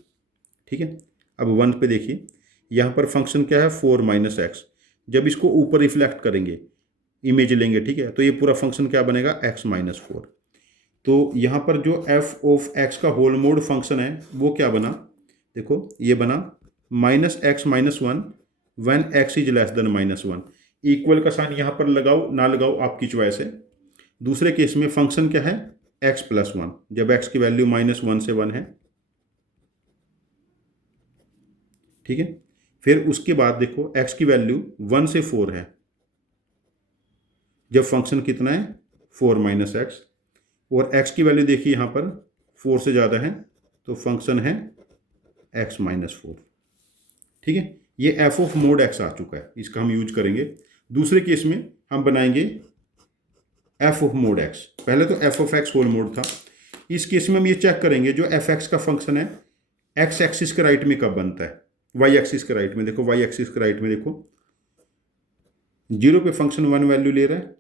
ठीक है, अब 1 पे देखिए यहाँ पर फंक्शन क्या है 4 - x। जब इसको ऊपर रिफ्लेक्ट करेंगे, इमेज लेंगे, ठीक है, तो ये पूरा फंक्शन क्या बनेगा x-4। तो यहाँ पर जो f(x) का होल मोड फंक्शन है वो क्या बना, देखो ये बना -x-1 when x is less than -1। Equal का साइन यहाँ पर लगाओ ना लगाओ आपकी चॉइस है। दूसरे केस में फंक्शन क्या है x+1, जब x की वैल्यू -1 से 1 है। ठीक है, फिर उसके बाद देखो x की वैल्यू 1 से 4 है, जब फंक्शन कितना है 4 - x, और x की वैल्यू देखिए यहाँ पर 4 से ज़्यादा है तो फंक्शन है x-4। ठीक है, ये f ऑफ मोड x आ चुका है, इसका हम यूज करेंगे। दूसरे केस में हम बनाएंगे f ऑफ मोड x। पहले तो f of x whole mod था, इस केस में हम ये चेक करेंगे जो f(x) का फंक्शन है x एक्सिस के राइट में कब बनता है, y एक्सिस के राइट में। देखो y एक्सिस के राइट में देखो 0 पे फंक्शन 1 वैल्यू ले रहा है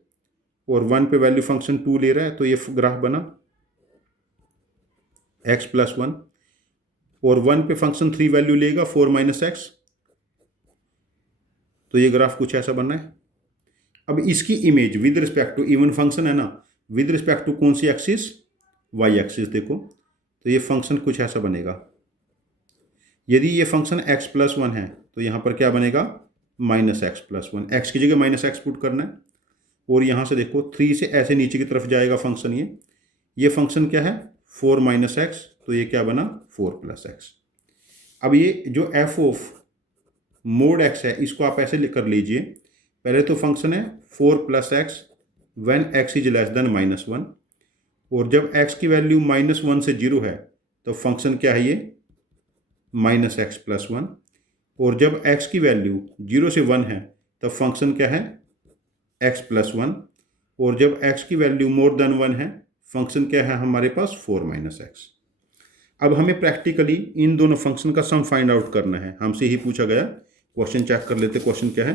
और 1 पे वैल्यू फंक्शन 2 ले रहा है, तो ये ग्राफ बना x+1, और 1 पे फंक्शन 3 वैल्यू लेगा 4 - x, तो ये ग्राफ कुछ ऐसा बनना है। अब इसकी image with respect to even function है ना, विद रिस्पेक्ट टू कौन सी एक्सिस, y एक्सिस। देखो तो ये फंक्शन कुछ ऐसा बनेगा। यदि ये फंक्शन x+1 है तो यहाँ पर क्या बनेगा -x+1, x की जगह -x पुट करना है, और यहाँ से देखो 3 से ऐसे नीचे की तरफ जाएगा फंक्शन। ये फंक्शन क्या है 4 - x, तो ये क्या बना 4+x। अब ये जो f ऑफ मोड x है इसको आप ऐसे कर लीजिए, पहले तो फंक्शन है 4+x when x is less than -1, और जब x की वैल्यू -1 से 0 है तो फंक्शन क्या है ये -x+1, और जब x की वैल्यू 0 से 1 है तब फंक्शन क्या है x+1, और जब x की वैल्यू मोर देन 1 है फंक्शन क्या है हमारे पास 4 - x। अब हमें प्रैक्टिकली इन दोनों फंक्शन का सम फाइंड आउट करना है, हमसे ही पूछा गया क्वेश्चन। चेक कर लेते क्वेश्चन क्या है।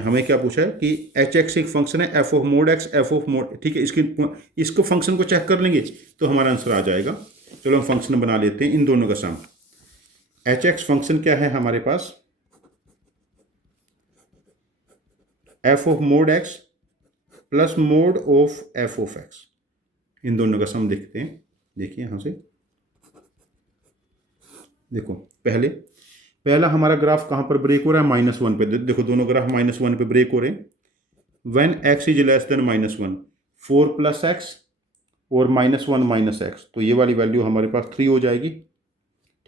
हमें क्या पूछा है कि h(x) एक फंक्शन है f of mode x, f of mode, ठीक है, इसको फंक्शन को चेक कर लेंगे तो हमारा आंसर आ जाएगा। चलो हम फंक्शन बना लेते हैं इन दोनों का सम। h(x) फंक्शन क्या है हमारे पास f of mode x plus mode of f of x। इन दोनों का सम देखते हैं। देखिए यहाँ से देखो, पहला हमारा ग्राफ कहाँ पर ब्रेक हो रहा है -1 पे। देखो दोनों ग्राफ -1 पे ब्रेक हो रहे हैं। When x is less than -1, 4+x और -1 - x, तो ये वाली वैल्यू हमारे पास 3 हो जाएगी।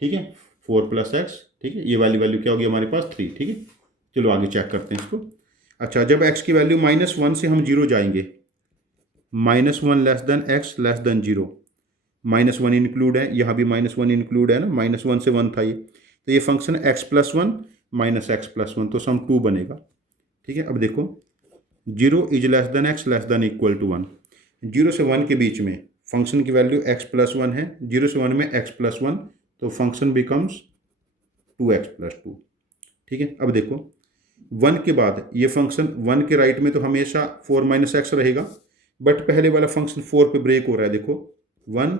ठीक है, 4+x, ठीक है, ये वाली वैल्यू क्या होगी हमारे पास 3। ठीक है, चलो आगे चेक करते हैं इसको। अच्छा, जब x की वैल्यू -1 से हम 0 जाएंगे, -1 less than x less than 0, -1 include है, यहाँ भी -1 इंक्लूड है ना, -1 से 1 था ये, तो ये फंक्शन है x+1 -x+1, तो सम 2 बनेगा। ठीक है, अब देखो 0 is less than x less than equal to 1, 0 से 1 के बीच में फंक्शन की वैल्यू x+1 है, 0 से 1 में x+1, तो फंक्शन बिकम्स 2x+2। ठीक है, अब देखो 1 के बाद ये फंक्शन 1 के राइट में तो हमेशा 4 - x रहेगा, बट पहले वाला फंक्शन 4 पे ब्रेक हो रहा है। देखो 1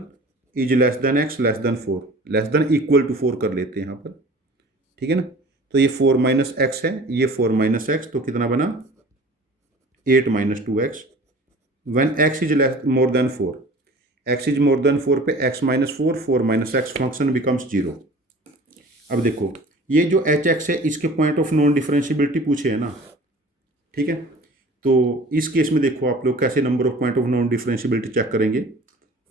is less than x less than 4, less than equal to 4 कर लेते हैं यहाँ पर। ठीक है ना, तो ये 4 - x है, ये 4 - x, तो कितना बना 8 - 2x। When x is less more than 4, x is more than 4 पे x - 4, 4 - x, फंक्शन बिकम्स 0। अब देखो ये जो h(x) है इसके पॉइंट ऑफ नॉन डिफरेंशियबिलिटी पूछे है ना। ठीक है, तो इस केस में देखो आप लोग कैसे number of point of non differentiability check करेंगे।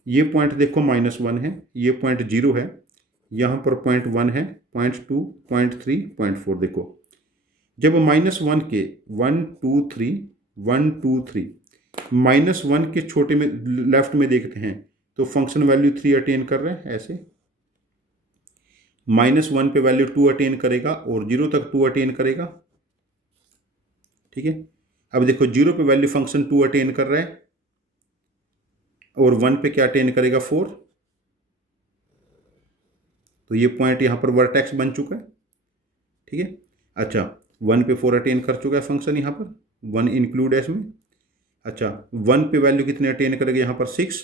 ये पॉइंट देखो -1 है, ये पॉइंट 0 है, यहाँ पर पॉइंट 1 है, पॉइंट 2, पॉइंट 3, पॉइंट 4। देखो जब -1 के 1 2 3 1 2 3 -1 के छोटे में लेफ्ट में देखते हैं तो फंक्शन वैल्यू 3 अटेन कर रहे हैं ऐसे, -1 पे वैल्यू 2 अटेन करेगा और 0 तक 2 अटेन करेगा। ठीक है, अब देखो 0 पे वैल्यू फंक्शन 2 अटेन कर रहा है और 1 पे क्या अटेन करेगा 4। तो ये पॉइंट यहाँ पर वर्टेक्स बन चुका है, ठीक है। अच्छा 1 पे 4 अटेन कर चुका है फंक्शन यहाँ पर, 1 इंक्लूड है इसमें। अच्छा 1 पे वैल्यू कितने अटेन करेगा यहाँ पर 6,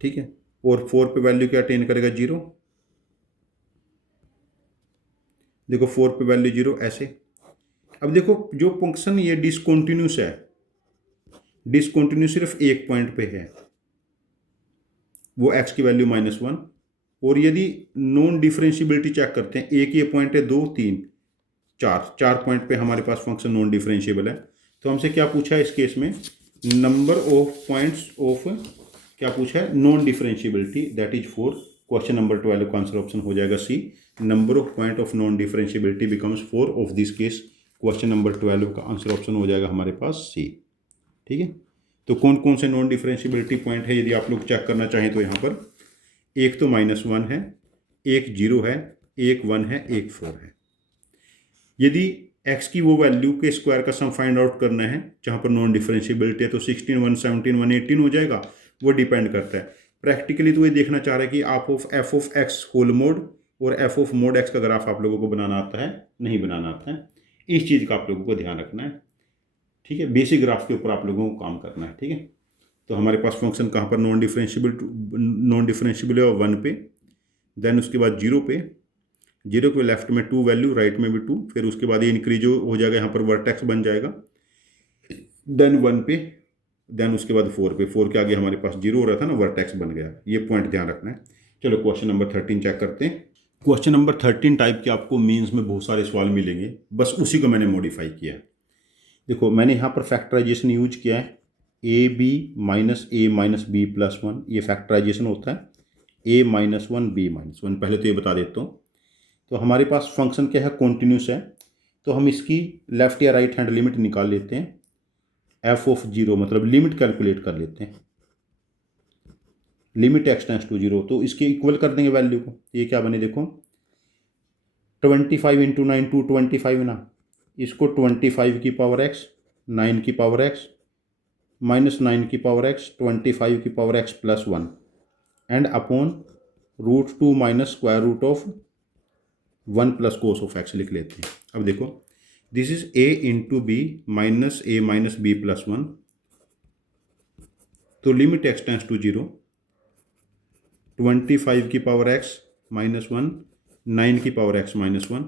ठीक है, और 4 पे वैल्यू क्या अटेन करेगा 0। देखो 4 पे वैल्यू 0 ऐसे। अब देखो जो फंक्शन ये डिसकंटिन्यूस है, डिसकंटिन्यूस सिर्फ एक पॉइंट पे है, वो x की वैल्यू -1। और यदि नॉन डिफरेंशियबिलिटी चेक करते हैं, एक ये पॉइंट है, 2 3 4 पॉइंट पे हमारे पास फंक्शन नॉन डिफरेंशिएबल है। तो हमसे क्या पूछा है इस केस में, नंबर ऑफ पॉइंट्स ऑफ, क्या पूछा है, non differentiability, that is 4। Question number 12 का आंसर ऑप्शन हो जाएगा c. Number of point of non differentiability becomes 4 of this case. Question number 12 का आंसर ऑप्शन हो जाएगा हमारे पास सी, ठीक है। तो कौन कौन से नॉन डिफरेंशिएबिलिटी पॉइंट है यदि आप लोग चेक करना चाहें तो यहाँ पर एक तो -1 है, एक 0 है, एक 1 है, एक 4 है। यदि x की वो वैल्यू के स्क्वायर का सम फाइंड आउट करना है जहाँ पर नॉन डिफरेंशिएबिलिटी है, तो 16 117 118 हो जाएगा। वो डिपेंड करता है प्रैक्टिकली, तो ये देखना चाह रहा है कि आप of f of x whole mod और एफ ऑफ मोड एक्स का ग्राफ आप लोगों को बनाना आता है, नहीं बनाना आता है, इस चीज़ का आप लोगों को ध्यान रखना है, ठीक है। बेसिक ग्राफ के ऊपर आप लोगों को काम करना है, ठीक है। तो हमारे पास फंक्शन कहाँ पर नॉन डिफरेंशिएबल है, 1 पे, देन उसके बाद 0 पे, 0 पे लेफ्ट में 2 वैल्यू, राइट में भी 2, फिर उसके बाद ये इंक्रीज हो जाएगा, यहाँ पर वर्टेक्स बन जाएगा, देन 1 पे, देन उसके बाद 4 पे, 4 के आगे हमारे पास 0 हो रहा था ना, वर्टेक्स बन गया। ये पॉइंट ध्यान रखना है। चलो क्वेश्चन नंबर 13 चेक करते हैं। क्वेश्चन नंबर 13 टाइप के आपको मेंस में बहुत सारे सवाल मिलेंगे, बस उसी को मैंने मॉडिफाई किया है। देखो मैंने यहाँ पर फैक्टराइजेशन यूज किया है, a b minus a minus b plus 1, ये फैक्टराइजेशन होता है, ए -1 बी -1। पहले तो ये बता देता हूँ। तो हमारे पास फंक्शन क्या है, कॉन्टिन्यूस है, तो हम इसकी लेफ्ट या राइट हैंड लिमिट निकाल लेते हैं। एफ ऑफ 0 मतलब लिमिट कैलकुलेट कर लेते हैं, लिमिट x टेंड्स टू 0, तो इसके इक्वल कर देंगे वैल्यू को। ये क्या बने देखो, 25 × 9 225 ना, इसको 25 की पावर x, 9 की पावर x, -9 की पावर x, 25 की power x plus 1 and upon √2 minus square root of 1 plus cos of x लिख लेते हैं। अब देखो this is a into b minus a minus b plus 1, तो लिमिट x टेंड्स टू 0, 25 की power x -1, 9 की power x -1,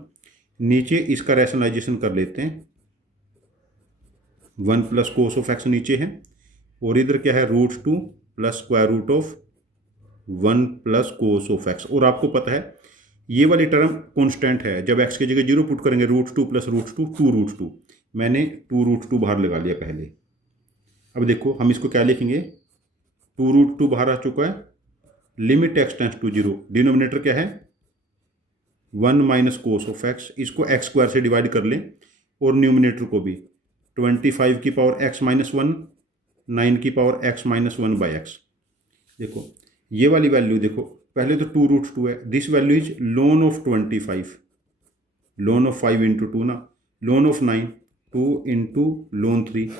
नीचे इसका रैशनलाइजेशन कर लेते हैं, 1 प्लस कोस ऑफ x नीचे है, और इधर क्या है, √2 plus square root of 1 plus cos of x। और आपको पता है ये वाली टर्म कांस्टेंट है, जब x की जगह 0 पुट करेंगे, √2 प्लस √2 2√2, मैंने 2√2 बाहर लगा लिया पहले। अब देखो हम इसको क्या लिखेंगे, 2√2 बाहर आ चुका है, limit x tends to 0, denominator क्या है 1 माइनस कोस ऑफ x, इसको x स्क्वायर से डिवाइड कर लें, और न्यूमिनेटर को भी 25 की पावर x -1, 9 की पावर x -1 बाई x। देखो ये वाली वैल्यू देखो, पहले तो 2√2 है, this value is ln of 25, ln of 5 into 2 ना, ln of 9 2 into ln 3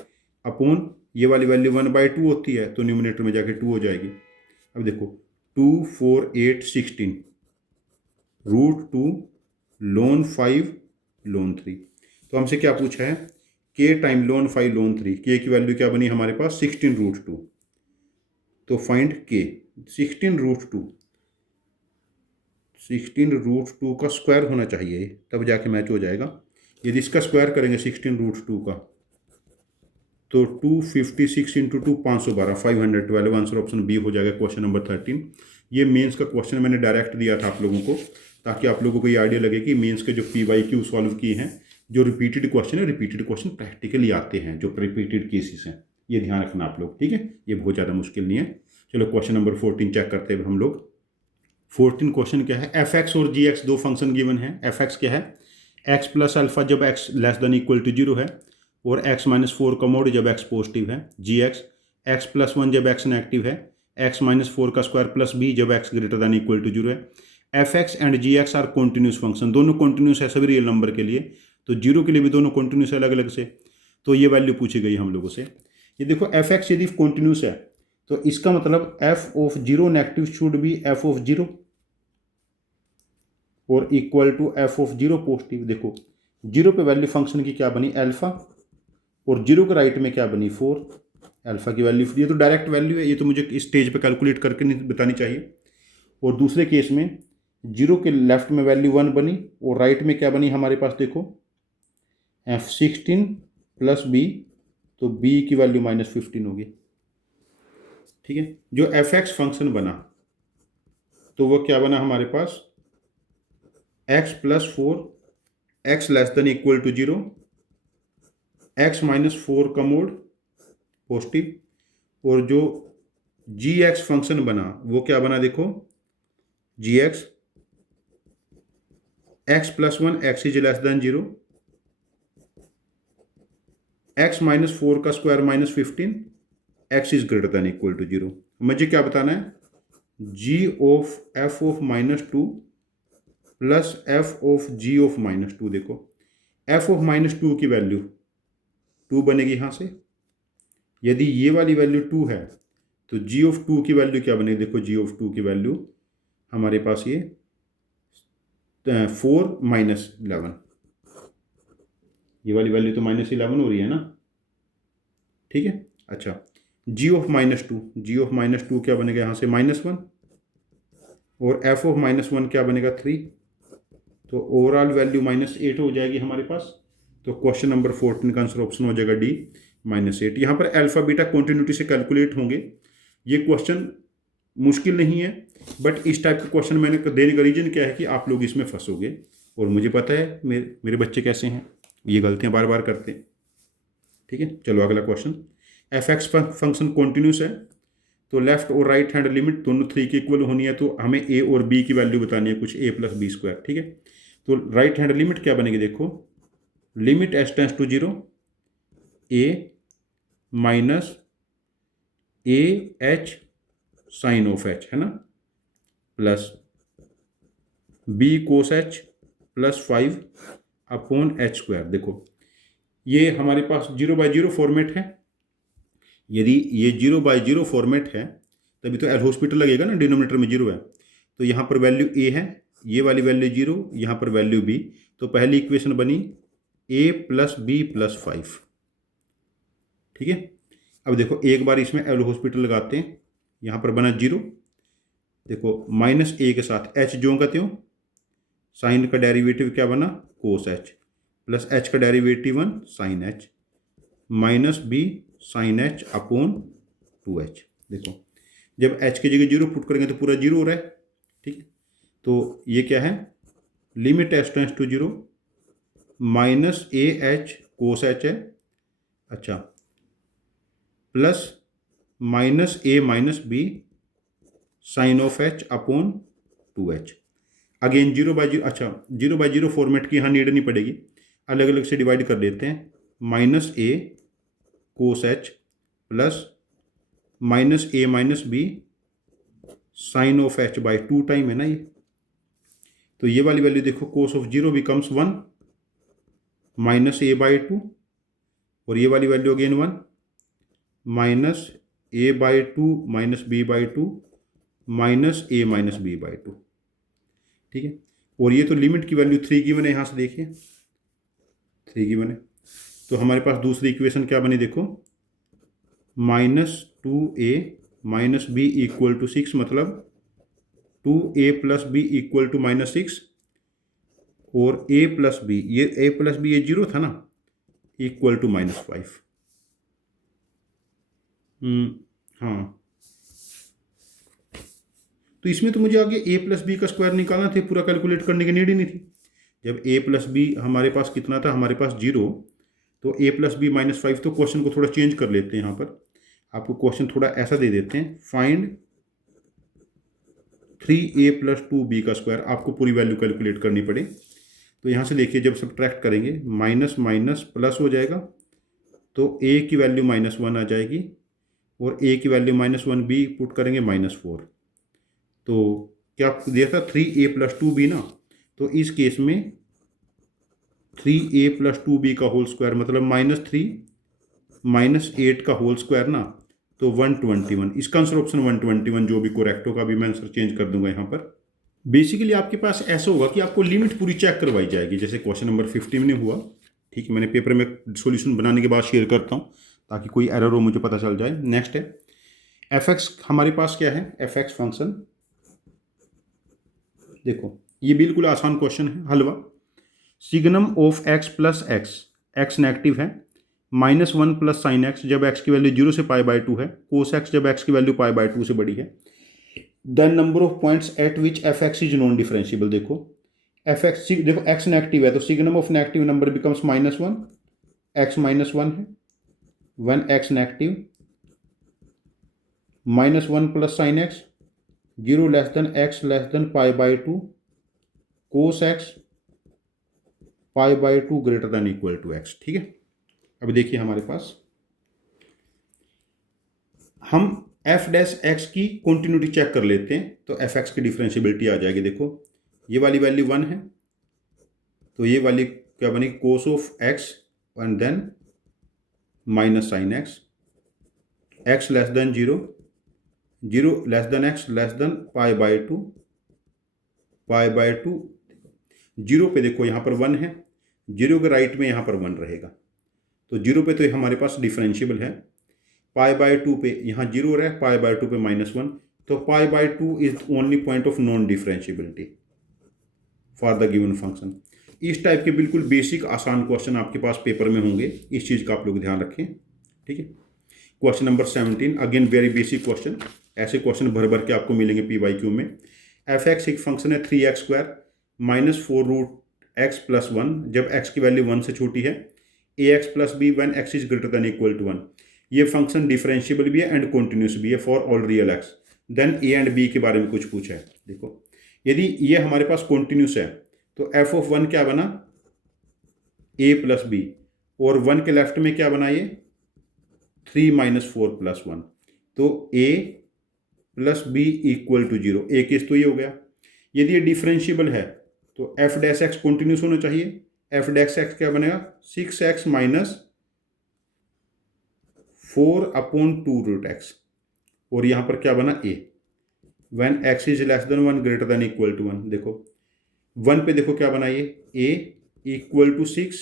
upon ये वाली वैल्यू 1/2 होती है, तो न्यूमिनेटर में जाके 2 हो जाएगी। अब देखो 2 4 8 16 √2 ln 5 ln 3, तो हमसे क्या पूछा है, k time ln 5 ln 3, k की वैल्यू क्या बनी हमारे पास 16√2, तो फाइंड k, 16√2 का स्क्वायर होना चाहिए, तब जाके मैच हो जाएगा। यदि इसका स्क्वायर करेंगे 16√2 का, तो 256 इंटू 2 512, 512, आंसर ऑप्शन बी हो जाएगा क्वेश्चन नंबर 13। ये मेंस का क्वेश्चन मैंने डायरेक्ट दिया था आप लोगों को, ताकि आप लोगों को ये आइडिया लगे कि मेंस के जो PYQ सॉल्व किए हैं, जो रिपीटेड क्वेश्चन है, रिपीटेड क्वेश्चन प्रैक्टिकली आते हैं, जो रिपीटेड केसेस हैं, ये ध्यान रखना आप लोग, ठीक है। ये बहुत ज़्यादा मुश्किल नहीं है। चलो क्वेश्चन नंबर 14 चेक करते हैं हम लोग। 14 क्वेश्चन क्या है, fx और gx दो फंक्शन गिवन है। fx क्या है, x प्लस अल्फा जब x less than equal to 0 है, और x -4 का मोड जब x पॉजिटिव है। gx x प्लस 1 जब x नेगेटिव है, x -4 का स्क्वायर प्लस b जब x greater than equal to 0 है। fx and gx are continuous function, दोनों कॉन्टिन्यूस है सभी रियल नंबर के लिए, तो 0 के लिए भी दोनों कॉन्टिन्यूस है अलग अलग से। तो ये वैल्यू पूछी गई हम लोगों से। ये देखो fx यदि कॉन्टिन्यूस है तो इसका मतलब f of zero negative should be f of zero और equal to F of zero positive. देखो जीरो पे वैल्यू फंक्शन की क्या बनी अल्फा, और जीरो के राइट में क्या बनी 4। अल्फा की वैल्यू, ये तो डायरेक्ट वैल्यू है, ये तो मुझे इस स्टेज पे कैलकुलेट करके नहीं बतानी चाहिए। और दूसरे केस में जीरो के लेफ्ट में वैल्यू 1 बनी और राइट में क्या बनी हमारे पास, देखो F16 प्लस बी, तो बी की वैल्यू -15 होगी। ठीक है, जो एफ एक्स फंक्शन बना तो वो क्या बना हमारे पास x plus 4, x less than equal to 0, x -4 का मोड पॉजिटिव, और जो जी एक्स फंक्शन बना वो क्या बना, देखो g x x plus 1, x is less than 0, x -4 का square -15, x is greater than equal to 0। मुझे क्या बताना है, g of f of -2 plus f of g of -2। देखो f ऑफ -2 की वैल्यू 2 बनेगी यहाँ से, यदि ये वाली वैल्यू 2 है तो g ऑफ 2 की वैल्यू क्या बनेगी, देखो g ऑफ 2 की वैल्यू हमारे पास ये 4 -11, ये वाली वैल्यू तो -11 हो रही है ना। ठीक है, अच्छा g ऑफ -2 क्या बनेगा यहाँ से -1, और f ऑफ -1 क्या बनेगा 3, तो ओवरऑल वैल्यू -8 हो जाएगी हमारे पास। तो क्वेश्चन नंबर 14 का आंसर ऑप्शन हो जाएगा डी -8। यहाँ पर अल्फा बीटा कॉन्टिन्यूटी से कैलकुलेट होंगे। ये क्वेश्चन मुश्किल नहीं है, बट इस टाइप के क्वेश्चन मैंने देने का रीजन क्या है कि आप लोग इसमें फंसोगे, और मुझे पता है मेरे बच्चे कैसे हैं, ये गलतियाँ बार बार करते हैं। ठीक है, चलो अगला question. F x function continuous है, तो लेफ्ट और राइट हैंड लिमिट दोनों 3 के इक्वल होनी है, तो हमें ए और बी की वैल्यू बतानी है, कुछ a प्लस बी स्क्वायर। ठीक है, तो राइट हैंड लिमिट क्या बनेगी, देखो limit H tends to 0 a minus a h sine of h, है ना, plus b cos h plus 5 upon h square. देखो ये हमारे पास 0/0 फॉर्मेट है, यदि ये 0/0 फॉर्मेट है तभी तो एल हॉस्पिटल लगेगा ना, डिनोमिनेटर में 0 है, तो यहाँ पर वैल्यू a है, ये वाली वैल्यू 0, यहाँ पर वैल्यू b, तो पहली इक्वेशन बनी a प्लस बी प्लस 5। ठीक है, अब देखो एक बार इसमें एल हॉस्पिटल लगाते हैं, यहाँ पर बना 0, देखो -a के साथ h ज्यों का त्यों, साइन का डेरिवेटिव क्या बना कोस h, प्लस h का derivative 1 sine h, minus b sine h upon 2h। देखो जब h की जगह 0 पुट करेंगे तो पूरा 0 हो रहा है। ठीक है, तो ये क्या है, limit h tends to 0 minus a h cos h है, अच्छा, plus minus a minus b sine of h upon 2h। Again 0/0, अच्छा 0/0 फॉर्मेट की यहाँ नीड नहीं पड़ेगी, अलग अलग से डिवाइड कर देते हैं, minus a cos h plus minus a minus b sine of h by 2 time है ना ये, तो ये वाली वैल्यू देखो cos of 0 becomes 1 minus a/2, और ये वाली value again 1 minus a/2 minus b/2 minus a minus b/2। ठीक है, और ये तो लिमिट की वैल्यू 3 गिवन है, यहाँ से देखिए 3 गिवन है, तो हमारे पास दूसरी इक्वेशन क्या बनी, देखो -2a minus B equal to 6, मतलब 2a plus B equal to -6, और a प्लस बी, ये a प्लस बी ये 0 था ना, इक्वल टू -5। हाँ, तो इसमें तो मुझे आगे a प्लस बी का स्क्वायर निकालना था, पूरा कैलकुलेट करने की नीड ही नहीं थी। जब a प्लस बी हमारे पास कितना था, हमारे पास 0, तो a प्लस बी -5। तो क्वेश्चन को थोड़ा चेंज कर लेते हैं, यहाँ पर आपको क्वेश्चन थोड़ा ऐसा दे देते हैं, फाइंड 3a प्लस 2b का स्क्वायर, आपको पूरी वैल्यू कैलकुलेट करनी पड़े। तो यहाँ से देखिए जब सब्ट्रैक्ट करेंगे माइनस माइनस प्लस हो जाएगा, तो a की वैल्यू -1 आ जाएगी, और a की वैल्यू -1 b पुट करेंगे -4, तो क्या दिया था 3a प्लस 2b ना, तो इस केस में 3a प्लस 2b का होल स्क्वायर मतलब -3 -8 का होल स्क्वायर ना, तो 121, इसका आंसर ऑप्शन 121 जो भी करेक्ट होगा, अभी मैं आंसर चेंज कर दूंगा यहाँ पर। बेसिकली आपके पास ऐसा होगा कि आपको लिमिट पूरी चेक करवाई जाएगी, जैसे क्वेश्चन नंबर 15 में हुआ। ठीक है, मैंने पेपर में सॉल्यूशन बनाने के बाद शेयर करता हूँ ताकि कोई एरर हो मुझे पता चल जाए। नेक्स्ट है fx, हमारे पास क्या है fx फंक्शन। देखो ये बिल्कुल आसान क्वेश्चन है, हलवा। Signum of x plus x negative है, -1 प्लस साइन एक्स जब x की वैल्यू 0 से π/2 है, कोस x जब x की वैल्यू π/2 से बड़ी है, the number of points at which fx is non differentiable. देखो fx, देखो x नेगेटिव है तो signum of negative number becomes -1, x -1 है, when x negative, -1 plus sine x, 0 less than x less than π/2, cos x π/2 greater than equal to x। ठीक है, अब देखिए हमारे पास हम f डैश x की कॉन्टिन्यूटी चेक कर लेते हैं तो fx की डिफरेंशिएबिलिटी आ जाएगी। देखो ये वाली वैल्यू 1 है तो ये वाली क्या बनी, cos of x and then minus sine x, x less than 0, 0 less than x less than π/2, π/2, 0 पे देखो यहाँ पर 1 है, 0 के राइट में यहाँ पर 1 रहेगा, तो 0 पे तो हमारे पास डिफरेंशिएबल है, π/2 पे यहाँ 0 रहा है, π/2 पे -1, तो π/2 is only point of non differentiability for the given function. इस टाइप के बिल्कुल बेसिक आसान क्वेश्चन आपके पास पेपर में होंगे, इस चीज़ का आप लोग ध्यान रखें। ठीक है, question number 17 again very basic question, ऐसे क्वेश्चन भर भर के आपको मिलेंगे PYQ में। fx एक फंक्शन है 3x² -4√x + 1 जब x की वैल्यू 1 से छोटी है, ax + b when x is greater than equal to 1। ये फंक्शन डिफरेंशिएबल भी है एंड कॉन्टिन्यूस भी है for all real x। Then a and b के बारे में कुछ पूछा है। देखो यदि ये हमारे पास कॉन्टिन्यूस है तो f(1) क्या बना, a + b, और 1 के लेफ्ट में क्या बना ये 3 - 4 + 1, तो a + b equal to 0। A case तो ये हो गया। यदि ये डिफरेंशिएबल है तो f डैश x कॉन्टिन्यूस होना चाहिए, f डैश x क्या बनेगा 6x - 4/2√x, और यहाँ पर क्या बना a, when x is less than 1 greater than equal to 1। देखो 1 पे देखो क्या बना ये a इक्वल टू 6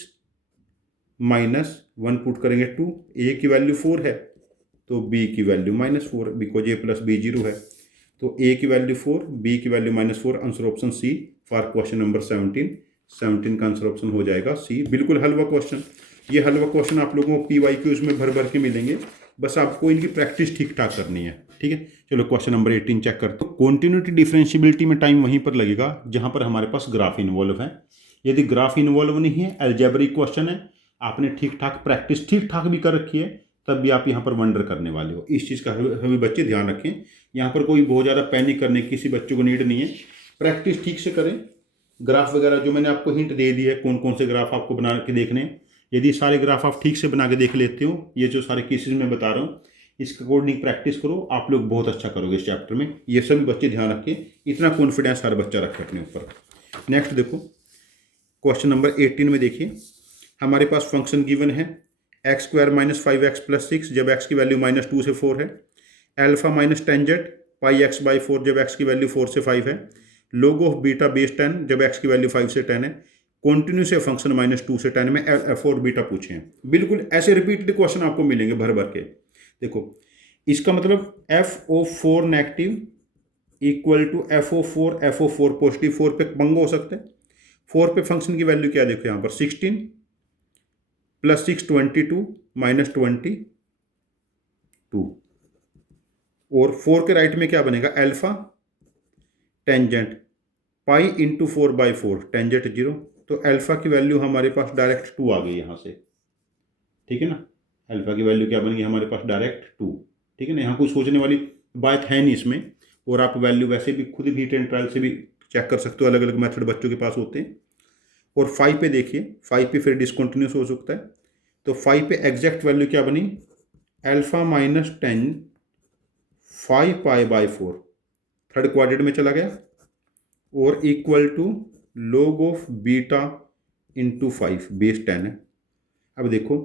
-1 पुट करेंगे 2, a की वैल्यू 4 है तो b की वैल्यू -4, बिकॉज a + b 0 है, तो a की वैल्यू 4, b की value -4। Answer option C for question number 17 का आंसर ऑप्शन हो जाएगा सी। बिल्कुल हलवा क्वेश्चन, ये हलवा क्वेश्चन आप लोगों को PYQs में भर भर के मिलेंगे, बस आपको इनकी प्रैक्टिस ठीक ठाक करनी है। ठीक है, चलो क्वेश्चन नंबर 18 चेक करते हैं। कॉन्टिन्यूटी डिफरेंशिएबिलिटी में टाइम वहीं पर लगेगा जहां पर हमारे पास ग्राफ इन्वॉल्व है। यदि ग्राफ इन्वॉल्व नहीं है, अलजेब्रिक क्वेश्चन है, आपने ठीक ठाक प्रैक्टिस ठीक ठाक भी कर रखी है, तब भी आप यहाँ पर वंडर करने वाले हो। इस चीज़ का सभी बच्चे ध्यान रखें, यहाँ पर कोई बहुत ज़्यादा पैनिक करने की किसी बच्चों को नीड नहीं है। प्रैक्टिस ठीक से करें। ग्राफ वगैरह जो मैंने आपको हिंट दे दिया है कौन कौन से ग्राफ आपको बना के देखने हैं, यदि सारे ग्राफ आप ठीक से बना के देख लेते हो, ये जो सारे केसेस मैं बता रहा हूँ इसके अकॉर्डिंग प्रैक्टिस करो, आप लोग बहुत अच्छा करोगे इस चैप्टर में। ये सभी बच्चे ध्यान रखें, इतना कॉन्फिडेंस हर बच्चा रखे अपने ऊपर। नेक्स्ट देखो क्वेश्चन नंबर 18 में देखिए हमारे पास फंक्शन गिवन है x² - 5x + 6 जब x की वैल्यू -2 से 4 है, अल्फा माइनस टेंजेंट πx/4 जब x की वैल्यू 4 से 5 है, log ऑफ बीटा बेस 10 जब x की वैल्यू 5 से 10 है, कॉन्टिन्यूस है फंक्शन -2 से 10 में f और बीटा पूछे हैं। बिल्कुल ऐसे रिपीटेड क्वेश्चन आपको मिलेंगे भर भर के। देखो इसका मतलब f(4) negative equal to f(4) positive, 4 पे पंगा हो सकता है। 4 पे फंक्शन की वैल्यू क्या देखो यहाँ पर 16 + 6 22 -22, और 4 के राइट में क्या बनेगा alpha tangent pi into 4/4 tangent 0, तो अल्फा की वैल्यू हमारे पास डायरेक्ट 2 आ गई यहाँ से। ठीक है ना, अल्फा की वैल्यू क्या बन गई हमारे पास डायरेक्ट 2। ठीक है ना, यहाँ कोई सोचने वाली बात है नहीं इसमें, और आप वैल्यू वैसे भी खुद भी हिट एंड ट्रायल से भी चेक कर सकते हो, अलग अलग मेथड बच्चों के पास होते हैं। और 5 पे देखिए, 5 पे फिर डिसकंटिन्यूस हो सकता है, तो 5 पे एग्जैक्ट वैल्यू क्या बनी अल्फा -10 5π/4 थर्ड क्वाड्रेंट में चला गया, और equal to log of beta into 5 base 10 है। अब देखो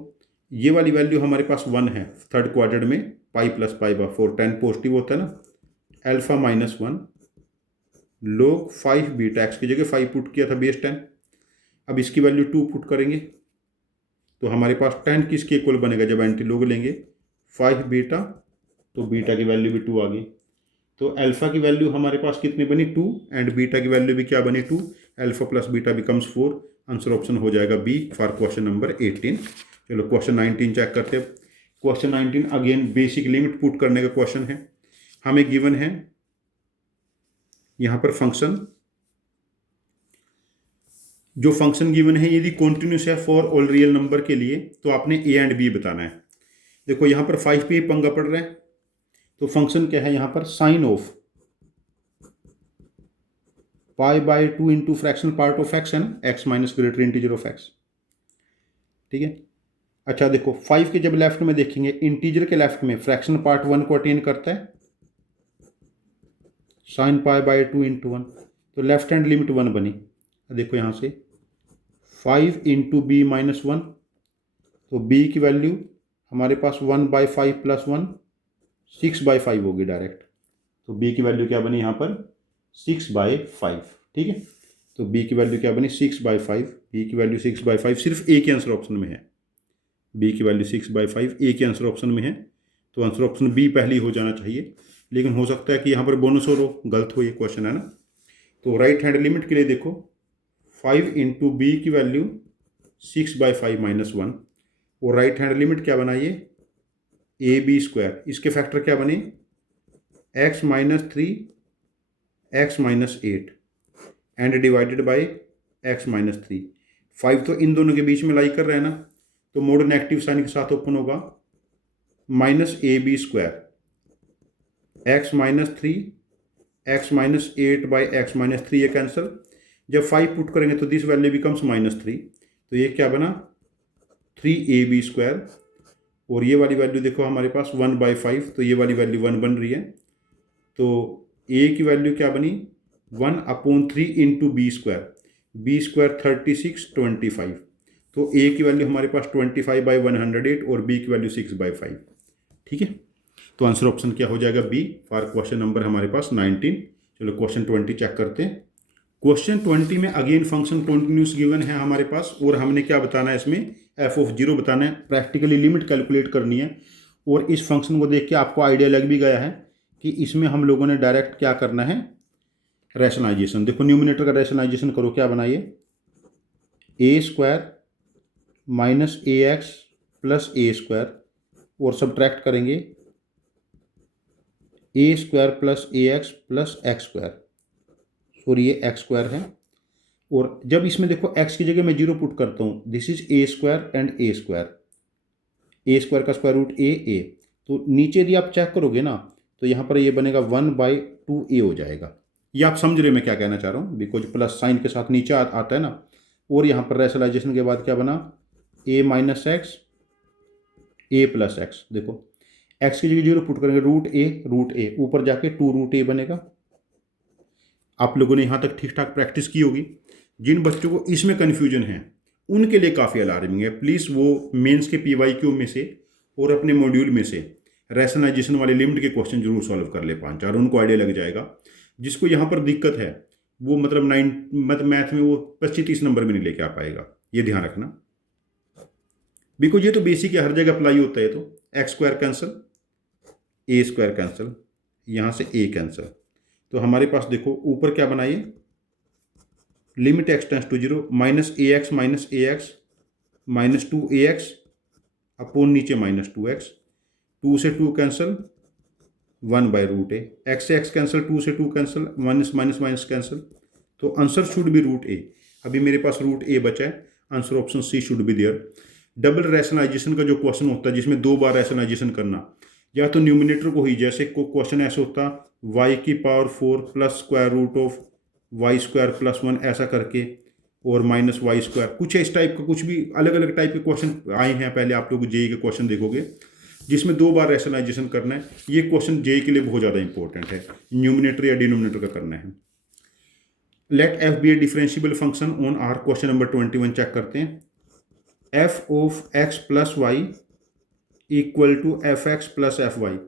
ये वाली वैल्यू हमारे पास 1 है थर्ड क्वाड्रेंट में, pi plus pi by 4, 10 positive होता है ना, alpha minus 1 log 5 beta, x की जगह 5 पुट किया था बेस 10, अब इसकी वैल्यू 2 पुट करेंगे तो हमारे पास 10 किसके इक्वल बनेगा, जब एंटी लोग लेंगे 5 बीटा, तो बीटा की वैल्यू भी 2 आ गई, तो अल्फा की वैल्यू हमारे पास कितनी बनी 2 एंड बीटा की वैल्यू भी क्या बनी 2, alpha plus beta becomes 4, answer option हो जाएगा बी फॉर क्वेश्चन नंबर 18। चलो क्वेश्चन 19 चेक करते हैं। Question 19 again basic limit put करने का क्वेश्चन है। हमें गिवन है यहाँ पर फंक्शन, जो फंक्शन गिवन है यदि कॉन्टिन्यूस है फॉर ऑल रियल नंबर के लिए तो आपने ए एंड बी बताना है। देखो यहाँ पर 5 पे पंगा पड़ रहा है, तो फंक्शन क्या है यहाँ पर, sine of pi by 2 into fractional part of x है ना, x minus greater integer of x, ठीक है। अच्छा देखो 5 के जब लेफ्ट में देखेंगे, इंटीजर के लेफ्ट में फ्रैक्शनल पार्ट 1 को अटेन करता है, साइन पाई बाय 2 इंटू 1, तो लेफ्ट हैंड लिमिट 1 बनी। देखो यहाँ से 5 इंटू बी माइनस 1, तो बी की वैल्यू हमारे पास 1/5 प्लस 1 6/5 होगी डायरेक्ट, तो बी की वैल्यू क्या बनी यहाँ पर 6/5, ठीक है। तो बी की वैल्यू क्या बनी 6/5, बी की वैल्यू 6/5 सिर्फ ए के आंसर ऑप्शन में है, बी की वैल्यू 6/5 ए के आंसर ऑप्शन में है, तो आंसर ऑप्शन बी पहली हो जाना चाहिए, लेकिन हो सकता है कि यहाँ पर बोनस और गलत हो, ये क्वेश्चन है ना। तो राइट हैंड लिमिट के लिए देखो 5 इंटू बी की वैल्यू 6/5 माइनस 1, और राइट हैंड लिमिट क्या बनाइए ए बी स्क्वायर, इसके फैक्टर क्या बने x minus 3 x minus 8 and divided by x minus 3। 5 तो इन दोनों के बीच में लाई कर रहा है ना, तो मोड नेगेटिव साइन के साथ ओपन होगा, minus a b square x minus 3 x minus 8 by x minus 3, ये कैंसिल, जब 5 पुट करेंगे तो दिस वैल्यू बिकम्स -3, तो ये क्या बना 3ab स्क्वायर, और ये वाली वैल्यू देखो हमारे पास 1/5, तो ये वाली वैल्यू 1 बन रही है, तो a की वैल्यू क्या बनी 1/3 into b square, b square 36 25, तो a की वैल्यू हमारे पास 25/108 और b की वैल्यू 6/5, ठीक है। तो आंसर ऑप्शन क्या हो जाएगा बी फॉर क्वेश्चन नंबर हमारे पास 19। चलो क्वेश्चन 20 चेक करते हैं। क्वेश्चन 20 में अगेन फंक्शन कॉन्टिन्यूस गिवन है हमारे पास, और हमने क्या बताना है इसमें f(0) बताना है, प्रैक्टिकली लिमिट कैलकुलेट करनी है, और इस फंक्शन को देख के आपको आइडिया लग भी गया है कि इसमें हम लोगों ने डायरेक्ट क्या करना है रैशनलाइजेशन। देखो न्यूमिनेटर का रैशनलाइजेशन करो, क्या बनाइए a square minus a x plus a square, और सब्ट्रैक्ट करेंगे a square plus a x plus x square, sorry ये एक्स स्क्वायर है, और जब इसमें देखो x की जगह मैं 0 पुट करता हूँ, this is a square and A square, A square का स्क्वायर रूट ए, तो नीचे यदि आप चेक करोगे ना तो यहाँ पर ये बनेगा 1/2a हो जाएगा। ये आप समझ रहे मैं क्या कहना चाह रहा हूँ, बिकॉज प्लस साइन के साथ नीचे आता है ना, और यहाँ पर रैशनलाइजेशन के बाद क्या बना a minus x A plus x, देखो x की जगह 0 पुट करेंगे रूट ए, ऊपर जाके 2√a बनेगा। आप लोगों ने यहाँ तक ठीक ठाक प्रैक्टिस की होगी। जिन बच्चों को इसमें कन्फ्यूजन है उनके लिए काफ़ी अलार्मिंग है, प्लीज़ वो मेंस के PYQ में से और अपने मॉड्यूल में से रैशनलाइजेशन वाले लिमिट के क्वेश्चन जरूर सॉल्व कर ले 5-4, उनको आइडिया लग जाएगा। जिसको यहाँ पर दिक्कत है वो मतलब मैथ में वो 25-30 नंबर में नहीं लेके आ पाएगा, ये ध्यान रखना, बिकॉज ये तो बेसिक है, हर जगह अप्लाई होता है। तो एक्स स्क्वायर कैंसिल, ए स्क्वायर कैंसिल, यहाँ से ए कैंसिल, तो हमारे पास देखो ऊपर क्या बनाइए limit x tends to 0 minus a x minus 2ax upon नीचे -2x, 2 से 2 कैंसिल 1/√a, x से x कैंसिल, 2 से 2 कैंसिल, माइनस कैंसिल, तो आंसर शुड बी √a। अभी मेरे पास √a बचा है, answer option C should be there. Double rationalisation का जो क्वेश्चन होता है जिसमें 2 बार रैशनलाइजेशन करना, या तो न्यूमिनेटर को ही, जैसे क्वेश्चन ऐसे होता y⁴ plus square root of y² plus 1 ऐसा करके, और माइनस y², कुछ इस टाइप का, कुछ भी अलग अलग टाइप के क्वेश्चन आए हैं पहले, आप लोग जेई के क्वेश्चन देखोगे जिसमें 2 बार रैशनलाइजेशन करना है। ये क्वेश्चन जेई के लिए बहुत ज़्यादा इंपॉर्टेंट है, न्यूमिनेटर या डिनोमिनेटर का करना है। Let f be a differentiable function on R, question number 21 check करते हैं। f of x plus y equal to f x plus f y.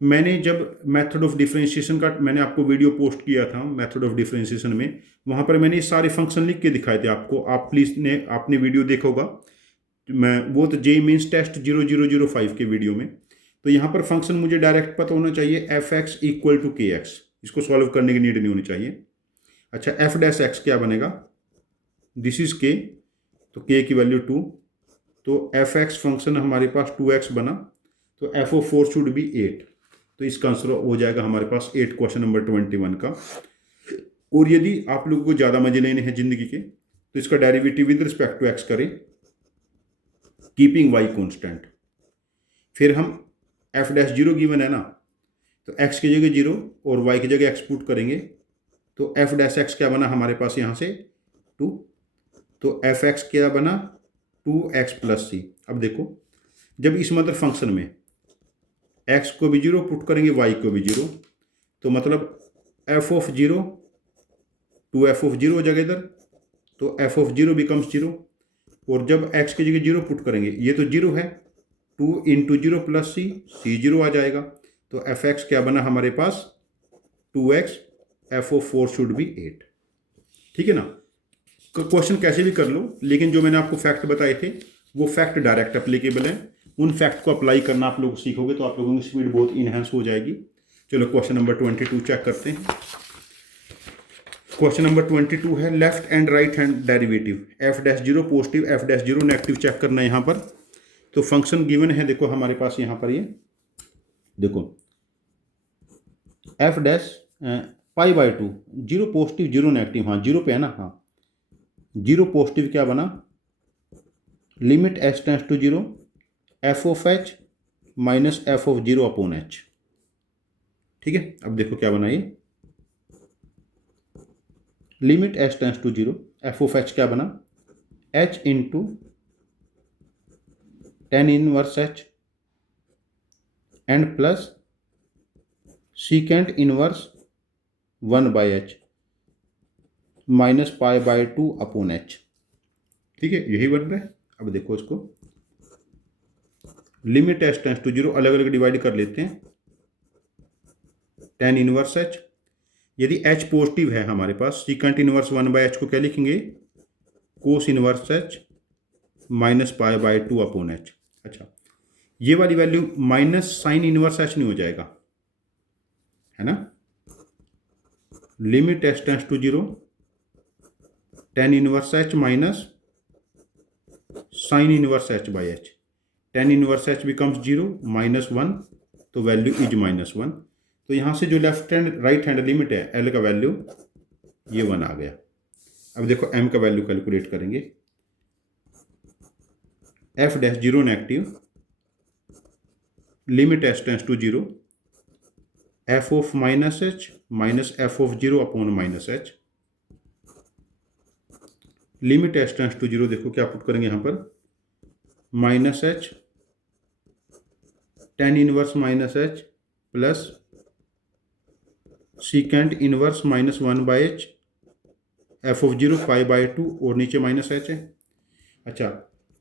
मैंने जब मेथड ऑफ डिफरेंशिएशन का मैंने आपको वीडियो पोस्ट किया था मेथड ऑफ डिफरेंशिएशन में, वहाँ पर मैंने ये सारे फंक्शन लिख के दिखाए थे आपको। आप प्लीज़ ने आपने वीडियो देखा होगा, मैं वो तो जेईई मींस टेस्ट 0005 के वीडियो में। तो यहाँ पर फंक्शन मुझे डायरेक्ट पता होना चाहिए एफ एक्स इक्वल टू के एक्स, इसको सॉल्व करने की नीड नहीं होनी चाहिए। अच्छा, एफ डैश एक्स क्या बनेगा, दिस इज के, तो के की वैल्यू 2, तो एफ एक्स फंक्शन हमारे पास 2x बना, तो एफ ओ 4 शुड बी 8, तो इसका आंसर हो जाएगा हमारे पास 8 क्वेश्चन नंबर 21 का। और यदि आप लोगों को ज़्यादा मजे लेने हैं जिंदगी के, तो इसका derivative with respect to x करें, कीपिंग वाई कॉन्स्टेंट। फिर हम एफ डैश जीरो गिवन है ना, तो एक्स की जगह 0 और वाई की जगह एक्स पुट करेंगे, तो एफ डैश एक्स क्या बना हमारे पास यहाँ से 2, तो एफ एक्स क्या बना 2x प्लस सी। अब देखो, जब इस मदर फंक्शन में x को भी 0 पुट करेंगे, y को भी 0, तो मतलब f ऑफ 0 2f ऑफ 0 हो जाएगा इधर, तो f ऑफ 0 बिकम्स 0। और जब x की जगह 0 पुट करेंगे, ये तो 0 है, 2 इंटू 0 प्लस सी, सी 0 आ जाएगा, तो एफ एक्स क्या बना हमारे पास 2x, F of 4 should be 8। ठीक है ना। क्वेश्चन कैसे भी कर लो, लेकिन जो मैंने आपको फैक्ट बताए थे वो फैक्ट डायरेक्ट अप्लीकेबल है। उन फैक्ट को अप्लाई करना आप लोग सीखोगे तो आप लोगों की स्पीड बहुत इनहेंस हो जाएगी। चलो क्वेश्चन नंबर 22 चेक करते हैं। क्वेश्चन नंबर 22 है left and right hand derivative, f dash zero positive f dash zero negative check करना है यहाँ पर। तो फंक्शन गिवन है, देखो हमारे पास यहाँ पर ये देखो F dash pi by 2, 0 positive 0 negative, हाँ 0 पे है ना, हाँ 0 पॉजिटिव क्या बना, limit H tends to 0 F of h minus F of 0 upon h. ठीक है, अब देखो क्या बना ये, limit H tends to 0 F of h क्या बना, h into tan inverse h and plus secant inverse 1 by H minus pi by 2 upon h. ठीक है, यही बन रहा है। अब देखो इसको लिमिट एच टेंस टू 0 अलग अलग डिवाइड कर लेते हैं, टेन इनवर्स एच, यदि एच पॉजिटिव है हमारे पास, सीकेंट इनवर्स 1 बाई एच को क्या लिखेंगे, cos inverse h minus pi by 2 upon h. अच्छा, ये वाली value minus sine inverse h नहीं हो जाएगा, है ना, limit H tends to 0 tan inverse h minus sine inverse H by h, tan inverse h becomes 0 minus 1, तो value is minus 1। तो यहाँ से जो left hand right hand limit है एल का वैल्यू ये 1 आ गया। अब देखो एम का वैल्यू कैलकुलेट करेंगे, F dash zero negative limit H tends to 0 F of minus H minus F of 0 upon minus H, limit H tends to 0 देखो क्या पुट करेंगे यहाँ पर, minus H tan inverse minus H plus secant inverse minus 1 by H F of 0 pi by 2 और नीचे minus H है। अच्छा,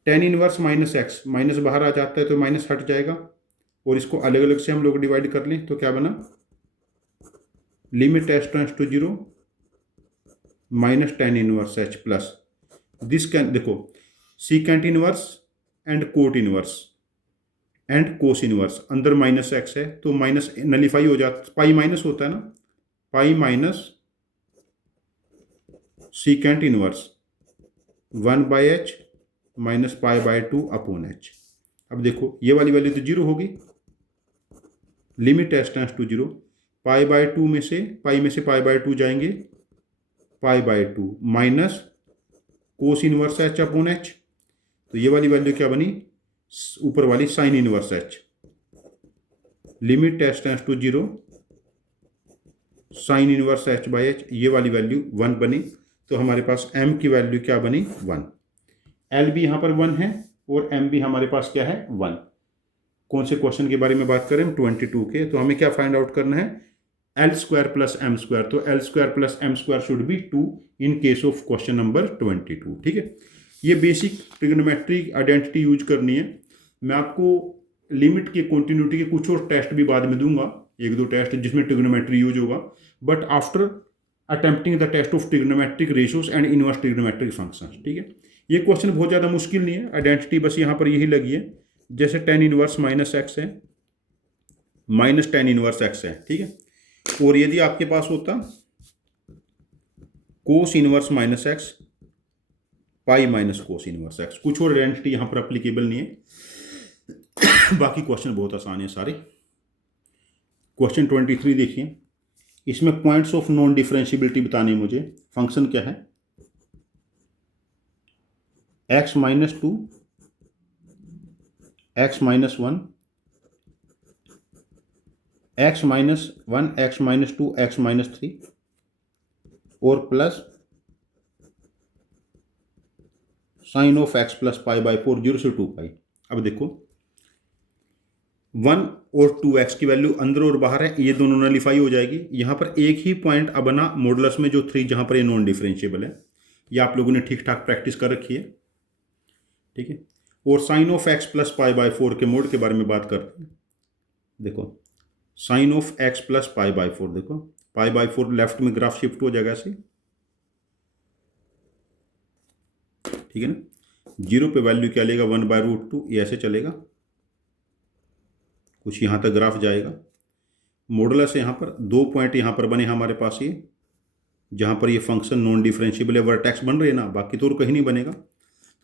ten inverse minus x, minus बाहर आ जाता है तो माइनस हट जाएगा, और इसको अलग अलग से हम लोग डिवाइड कर लें तो क्या बना, limit H tends to 0 minus tan inverse h plus this can, देखो secant inverse and cot inverse and cos inverse, अंदर माइनस एक्स है तो माइनस नलीफाई हो जाता, पाई माइनस होता है ना, pi minus secant inverse 1 by H minus pi by 2 upon H. अब देखो ये वाली वैल्यू तो 0 होगी, limit H tends to 0 pi by 2 में से पाई बाई 2 जाएंगे, pi by 2 minus cos inverse H upon H, तो ये वाली वैल्यू क्या बनी, ऊपर वाली sine inverse H, limit H tends to 0 sine inverse H by H, ये वाली वैल्यू 1 बनी। तो हमारे पास m की वैल्यू क्या बनी 1, l भी यहाँ पर 1 है और m भी हमारे पास क्या है 1। कौन से क्वेश्चन के बारे में बात करें हम, 22 के। तो हमें क्या फाइंड आउट करना है, l square plus m square, तो l square plus m square should be 2 in case of question number 22। ठीक है, ये बेसिक ट्रिग्नोमेट्री आइडेंटिटी यूज करनी है। मैं आपको लिमिट की कॉन्टिन्यूटी के कुछ और टेस्ट भी बाद में दूंगा, एक दो टेस्ट जिसमें ट्रिग्नोमेट्री यूज होगा, but after attempting the test of trigonometric ratios and inverse trigonometric functions. ठीक है, ये क्वेश्चन बहुत ज़्यादा मुश्किल नहीं है, आइडेंटिटी बस यहाँ पर यही लगी है, जैसे टेन इनवर्स माइनस एक्स है, माइनस टेन इनवर्स एक्स है। ठीक है, और यदि आपके पास होता cos inverse minus x pi minus cos inverse x, कुछ और आइडेंटिटी यहाँ पर अप्लीकेबल नहीं है। बाकी क्वेश्चन बहुत आसान है सारे। क्वेश्चन 23 देखिए, इसमें पॉइंट्स ऑफ नॉन डिफरेंशियबिलिटी बताने मुझे। फंक्शन क्या है, x minus two, x minus one, x minus one, x minus two, x minus three और plus sine of x plus pi by four, 0 से 2 पाई। अब देखो 1 और 2x की वैल्यू अंदर और बाहर है, ये दोनों नलीफाई हो जाएगी। यहाँ पर एक ही पॉइंट अब बना मॉडुलस में जो 3, जहाँ पर ये नॉन डिफरेंशिएबल है। ये आप लोगों ने ठीक ठाक प्रैक्टिस कर रखी है। ठीक है, और sine of x plus pi by four के मोड के बारे में बात करते हैं। देखो sine of x plus pi by four, देखो पाई बाई फोर लेफ्ट में ग्राफ शिफ्ट हो जाएगा ऐसे। ठीक है ना, 0 पे वैल्यू क्या लेगा, 1/√2, ये ऐसे चलेगा, कुछ यहाँ तक ग्राफ जाएगा। मॉडुलस यहाँ पर 2 पॉइंट यहाँ पर बने हमारे पास, ये जहाँ पर ये फंक्शन नॉन डिफरेंशिएबल है, वर्टेक्स बन रहे हैं ना, बाकी तो और कहीं नहीं बनेगा।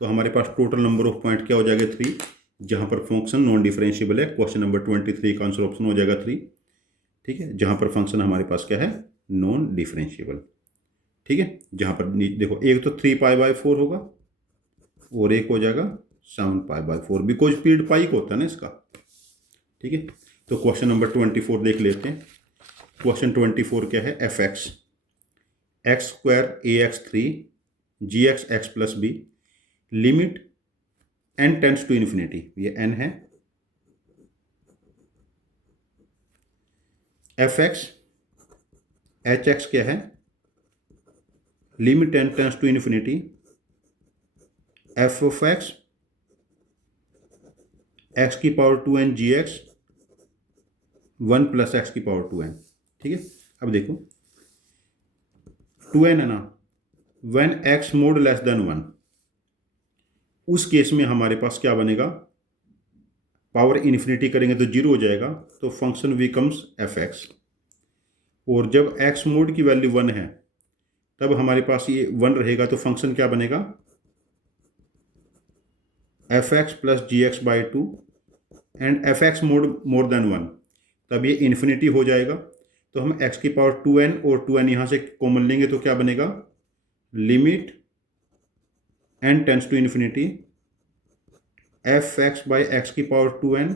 तो हमारे पास टोटल नंबर ऑफ पॉइंट क्या हो जाएगा, 3, जहाँ पर फंक्शन नॉन डिफरेंशिएबल है। क्वेश्चन नंबर 23 का आंसर ऑप्शन हो जाएगा 3। ठीक है, जहाँ पर फंक्शन हमारे पास क्या है, नॉन डिफरेंशिएबल। ठीक है, जहाँ पर देखो एक तो 3 पाई बाई 4 होगा और एक हो जाएगा 7 पाई बाई 4, बिकॉज पीरियड पाई को होता है ना इसका। ठीक है, तो क्वेश्चन नंबर 24 देख लेते हैं। क्वेश्चन 24 क्या है, F X X square A X 3 G X X plus B, limit n tends to infinity, ये n है। एफ एक्स एच एक्स क्या है, limit n tends to infinity F of X X की power 2n G X 1 plus X की power 2n। ठीक है, अब देखो 2n है ना, when x mod less than 1, उस केस में हमारे पास क्या बनेगा, पावर इन्फिनिटी करेंगे तो 0 हो जाएगा, तो फंक्शन बिकम्स एफ एक्स। और जब x मोड की वैल्यू 1 है तब हमारे पास ये 1 रहेगा, तो फंक्शन क्या बनेगा, F x plus ji X by 2 and F X mod more than 1, तब ये इन्फिनिटी हो जाएगा। तो हम x की पावर 2n और 2n यहाँ से कॉमन लेंगे तो क्या बनेगा, limit n tends to infinity f x by x की power 2n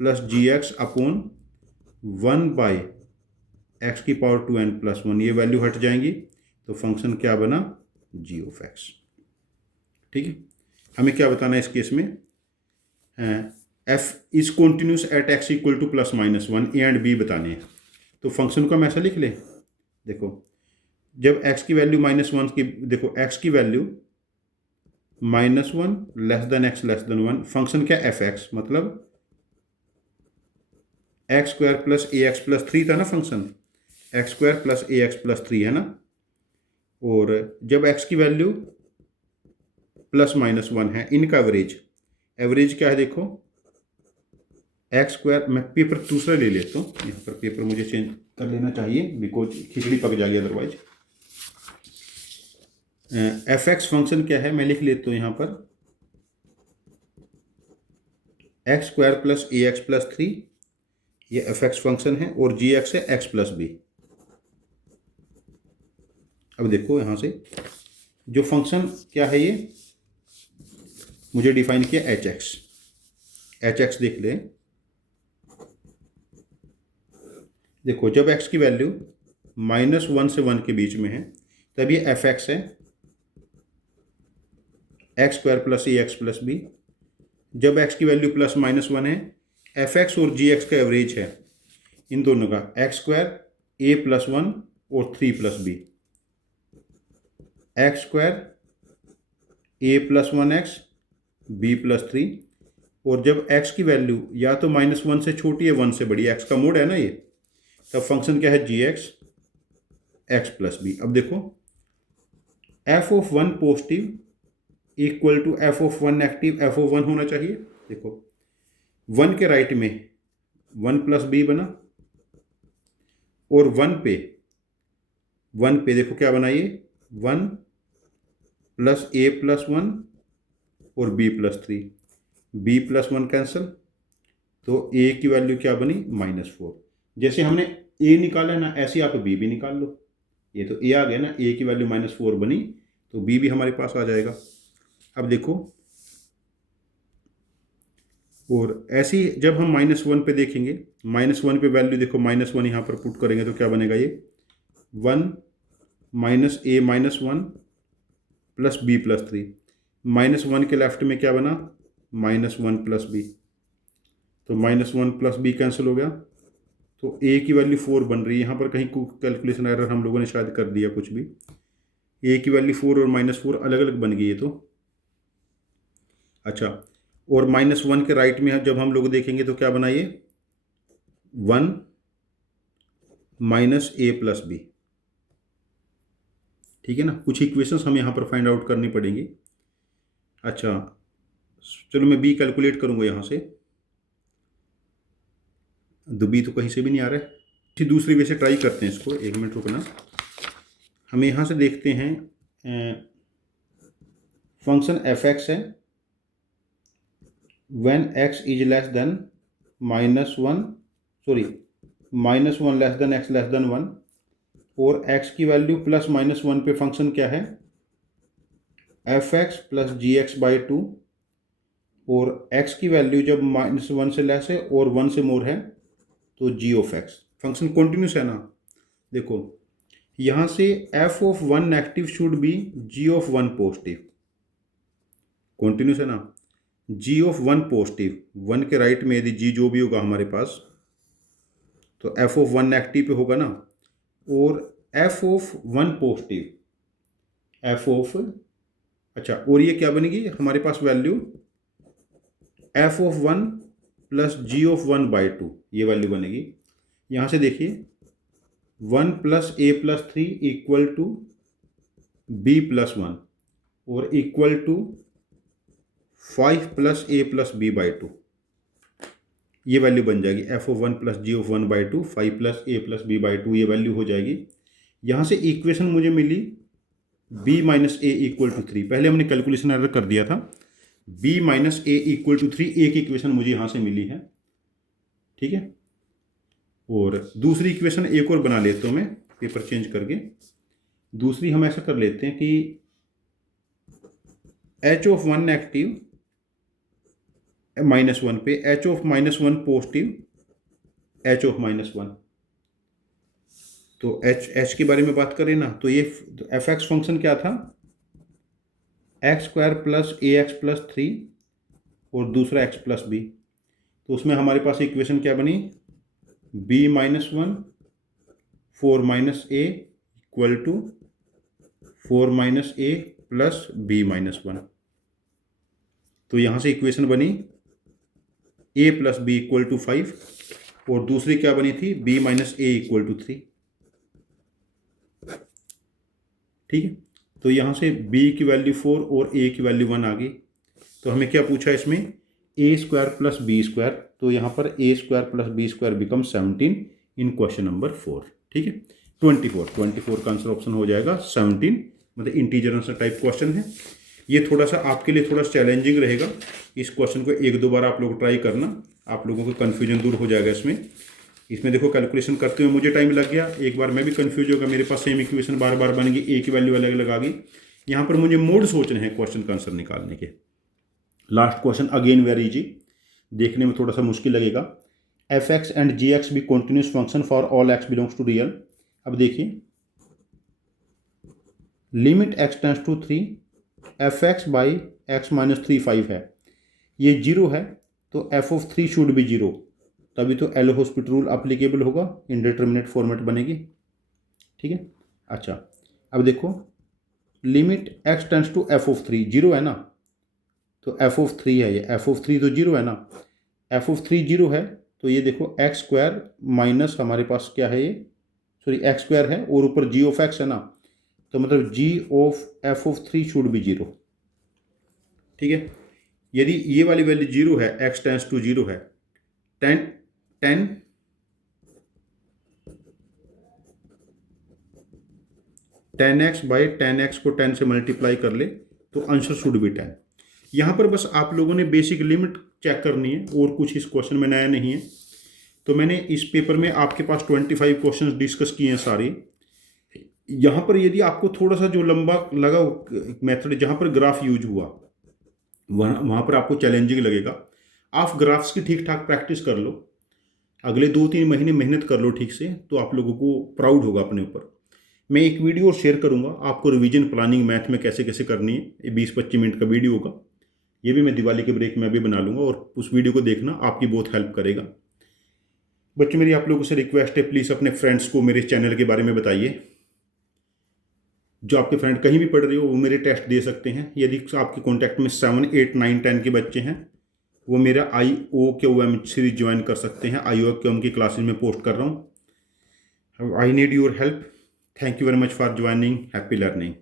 plus ji x upon 1 by x की पावर 2n प्लस 1, ये वैल्यू हट जाएंगी, तो फंक्शन क्या बना, जी ऑफ एक्स। ठीक है, हमें क्या बताना है इस केस में, F is continuous at X equal to plus minus 1, A and B बताने हैं। तो फंक्शन को हम ऐसा लिख लें, देखो जब x की वैल्यू -1 की, देखो x की value -1 less than x less than 1, function क्या, एफ एक्स, मतलब x square plus a x plus 3 था ना function, x square plus a x plus 3 है ना। और जब x की वैल्यू +-1 है, इनका एवरेज, एवरेज क्या है देखो, एक्स स्क्वायर, मैं पेपर दूसरा ले लेता हूँ, यहाँ पर पेपर मुझे चेंज कर लेना चाहिए बिकॉज खिचड़ी पक जाएगी अदरवाइज। एफ एक्स फंक्शन क्या है, मैं लिख लेता हूँ यहाँ पर x square plus a x plus 3, ये एफ एक्स फंक्शन है, और जी एक्स है एक्स प्लस बी। अब देखो यहाँ से जो फंक्शन क्या है, ये मुझे डिफाइन किया एच एक्स, एच एक्स देख ले, देखो जब x की वैल्यू -1 से 1 के बीच में है तब ये एफ एक्स है, x square plus a x plus B. जब x की वैल्यू +-1 है, एफ एक्स और जी एक्स का एवरेज है इन दोनों का, एक्स स्क्वायर ए प्लस 1 और 3 प्लस बी, एक्स स्क्वायर ए प्लस 1 एक्स बी प्लस 3, और जब x की वैल्यू या तो -1 से छोटी है 1 से बड़ी, x का मोड है ना ये, तब फंक्शन क्या है, G X X plus B. अब देखो F of one positive equal to F of one negative, F of one होना चाहिए। देखो 1 के राइट में 1 प्लस बी बना, और 1 पे देखो क्या बना ये, 1 प्लस ए प्लस 1 और B plus 3, B plus 1 cancel, तो ए की वैल्यू क्या बनी, -4। जैसे हमने ए निकाला है ना, ऐसे आप बी भी निकाल लो। ये तो ए आ गया ना, ए की वैल्यू -4 बनी, तो बी भी हमारे पास आ जाएगा। अब देखो, और ऐसे ही जब हम -1 पे देखेंगे, -1 पे वैल्यू देखो, -1 यहाँ पर पुट करेंगे तो क्या बनेगा ये, 1 माइनस ए -1 प्लस बी प्लस 3, -1 के लेफ्ट में क्या बना, -1 प्लस बी, तो -1 प्लस बी कैंसिल हो गया, तो ए की वैल्यू 4 बन रही है। यहाँ पर कहीं कैलकुलेशन एरर हम लोगों ने शायद कर दिया कुछ भी, ए की वैल्यू 4 और -4 अलग अलग बन गई है तो। अच्छा, और -1 के राइट में जब हम लोग देखेंगे तो क्या बना ये, 1 माइनस ए प्लस बी। ठीक है ना, कुछ इक्वेशंस हमें यहाँ पर फाइंड आउट करनी पड़ेंगी। अच्छा, चलो मैं बी कैलकुलेट करूँगा यहाँ से, तो बी तो कहीं से भी नहीं आ रहा है। ठीक, दूसरी वे से ट्राई करते हैं इसको, 1 मिनट रुकना। हमें यहाँ से देखते हैं, फंक्शन एफ एक्स है when x is less than -1, sorry -1 less than x less than 1, और x की वैल्यू +-1 पे फंक्शन क्या है, F x plus ji X by 2, और x की वैल्यू जब -1 से लेस है और 1 से मोर है तो g of x। Function continuous है ना। देखो यहाँ से f of 1 negative should B g of 1 positive, continuous है ना। g ऑफ 1 पॉजिटिव, 1 के राइट में यदि g जो भी होगा हमारे पास, तो f ऑफ 1 नेगेटिव पे होगा ना, और f of 1 positive, f of, अच्छा, और ये क्या बनेगी हमारे पास value, f of 1 plus g of 1 by 2, ये वैल्यू बनेगी। यहाँ से देखिए 1 plus a plus 3 equal to b plus 1, और equal to 5 plus a plus b by 2, ये वैल्यू बन जाएगी। f of 1 plus g of 1 by 2, 5 plus a plus b by 2, ये वैल्यू हो जाएगी। यहाँ से इक्वेशन मुझे मिली b minus A equal to 3, पहले हमने कैलकुलेशन एरर कर दिया था, b minus A equal to 3, एक इक्वेशन मुझे यहाँ से मिली है। ठीक है, और दूसरी इक्वेशन एक और बना लेता हूँ मैं, पेपर चेंज करके। दूसरी हम ऐसा कर लेते हैं कि h ऑफ 1 नेगेटिव -1 पे h of -1 positive h of -1, तो h के बारे में बात करें ना, तो ये एफ एक्स फंक्शन क्या था, x² plus a x plus 3 और दूसरा x प्लस बी, तो उसमें हमारे पास इक्वेशन क्या बनी, b -1 4 minus A equal to 4 minus A plus B -1, तो यहाँ से इक्वेशन बनी a plus B equal to 5, और दूसरी क्या बनी थी, b minus A equal to 3। ठीक है, तो यहाँ से b की वैल्यू 4 और a की वैल्यू 1 आ गई। तो हमें क्या पूछा इसमें, a² प्लस b², तो यहाँ पर a² प्लस b² बिकम 17 इन क्वेश्चन नंबर 4। ठीक है, 24 का आंसर ऑप्शन हो जाएगा 17, मतलब इंटीजर आंसर टाइप क्वेश्चन है। ये थोड़ा सा आपके लिए थोड़ा चैलेंजिंग रहेगा, इस क्वेश्चन को 1-2 बार आप लोग ट्राई करना, आप लोगों को कन्फ्यूजन दूर हो जाएगा इसमें देखो कैलकुलेशन करते हुए मुझे टाइम लग गया, एक बार मैं भी कंफ्यूज हो गया, मेरे पास सेम इक्वेशन बार बार बन गई, ए की वैल्यू अलग अलग आ गई। यहाँ पर मुझे मोड सोचने हैं क्वेश्चन का आंसर निकालने के। Last question again very easy, देखने में थोड़ा सा मुश्किल लगेगा। F X and G X B continuous function for all X belongs to real. अब देखिए, limit X tends to 3 F x by x minus 3 5 है, ये 0 है, तो एफ ऑफ 3 शुड बी 0, तभी तो एल हॉस्पिटल रूल अप्लीकेबल होगा, indeterminate format बनेगी। ठीक है, अच्छा, अब देखो limit X tends to F of 3, 0 है ना, तो एफ ऑफ 3 है, ये एफ ऑफ 3 तो 0 है ना, एफ ऑफ 3 0 है, तो ये देखो एक्स स्क्वायर माइनस हमारे पास क्या है, ये सॉरी एक्स स्क्वायर है और ऊपर जी ऑफ एक्स है ना, तो मतलब g of f of 3 should be 0। ठीक है, यदि ये वाली वैल्यू 0 है, एक्स टेंस टू 0 है, 10x बाई 10x को 10 से मल्टीप्लाई कर ले तो आंसर शुड बी 10। यहाँ पर बस आप लोगों ने बेसिक लिमिट चेक करनी है और कुछ इस क्वेश्चन में नया नहीं है। तो मैंने इस पेपर में आपके पास 25 क्वेश्चंस डिस्कस किए हैं सारे। यहाँ पर यदि आपको थोड़ा सा जो लंबा लगा मेथड जहाँ पर ग्राफ यूज हुआ वहाँ पर आपको चैलेंजिंग लगेगा, आप ग्राफ्स की ठीक ठाक प्रैक्टिस कर लो, अगले 2-3 महीने मेहनत कर लो ठीक से, तो आप लोगों को प्राउड होगा अपने ऊपर। मैं एक वीडियो और शेयर करूंगा आपको रिवीजन प्लानिंग मैथ में कैसे कैसे करनी है, ये 20-25 मिनट का वीडियो होगा, ये भी मैं दिवाली के ब्रेक में भी बना लूँगा और उस वीडियो को देखना, आपकी बहुत हेल्प करेगा। बच्चों मेरी आप लोगों से रिक्वेस्ट है, प्लीज़ अपने फ्रेंड्स को मेरे चैनल के बारे में बताइए। जो आपके फ्रेंड कहीं भी पढ़ रहे हो वो मेरे टेस्ट दे सकते हैं। यदि आपके कॉन्टैक्ट में 7, 8, 9, 10 के बच्चे हैं वो मेरा IOQM सीरीज ज्वाइन कर सकते हैं। IOQM की क्लासेस में पोस्ट कर रहा हूँ। I need your help. Thank you very much for joining. Happy learning.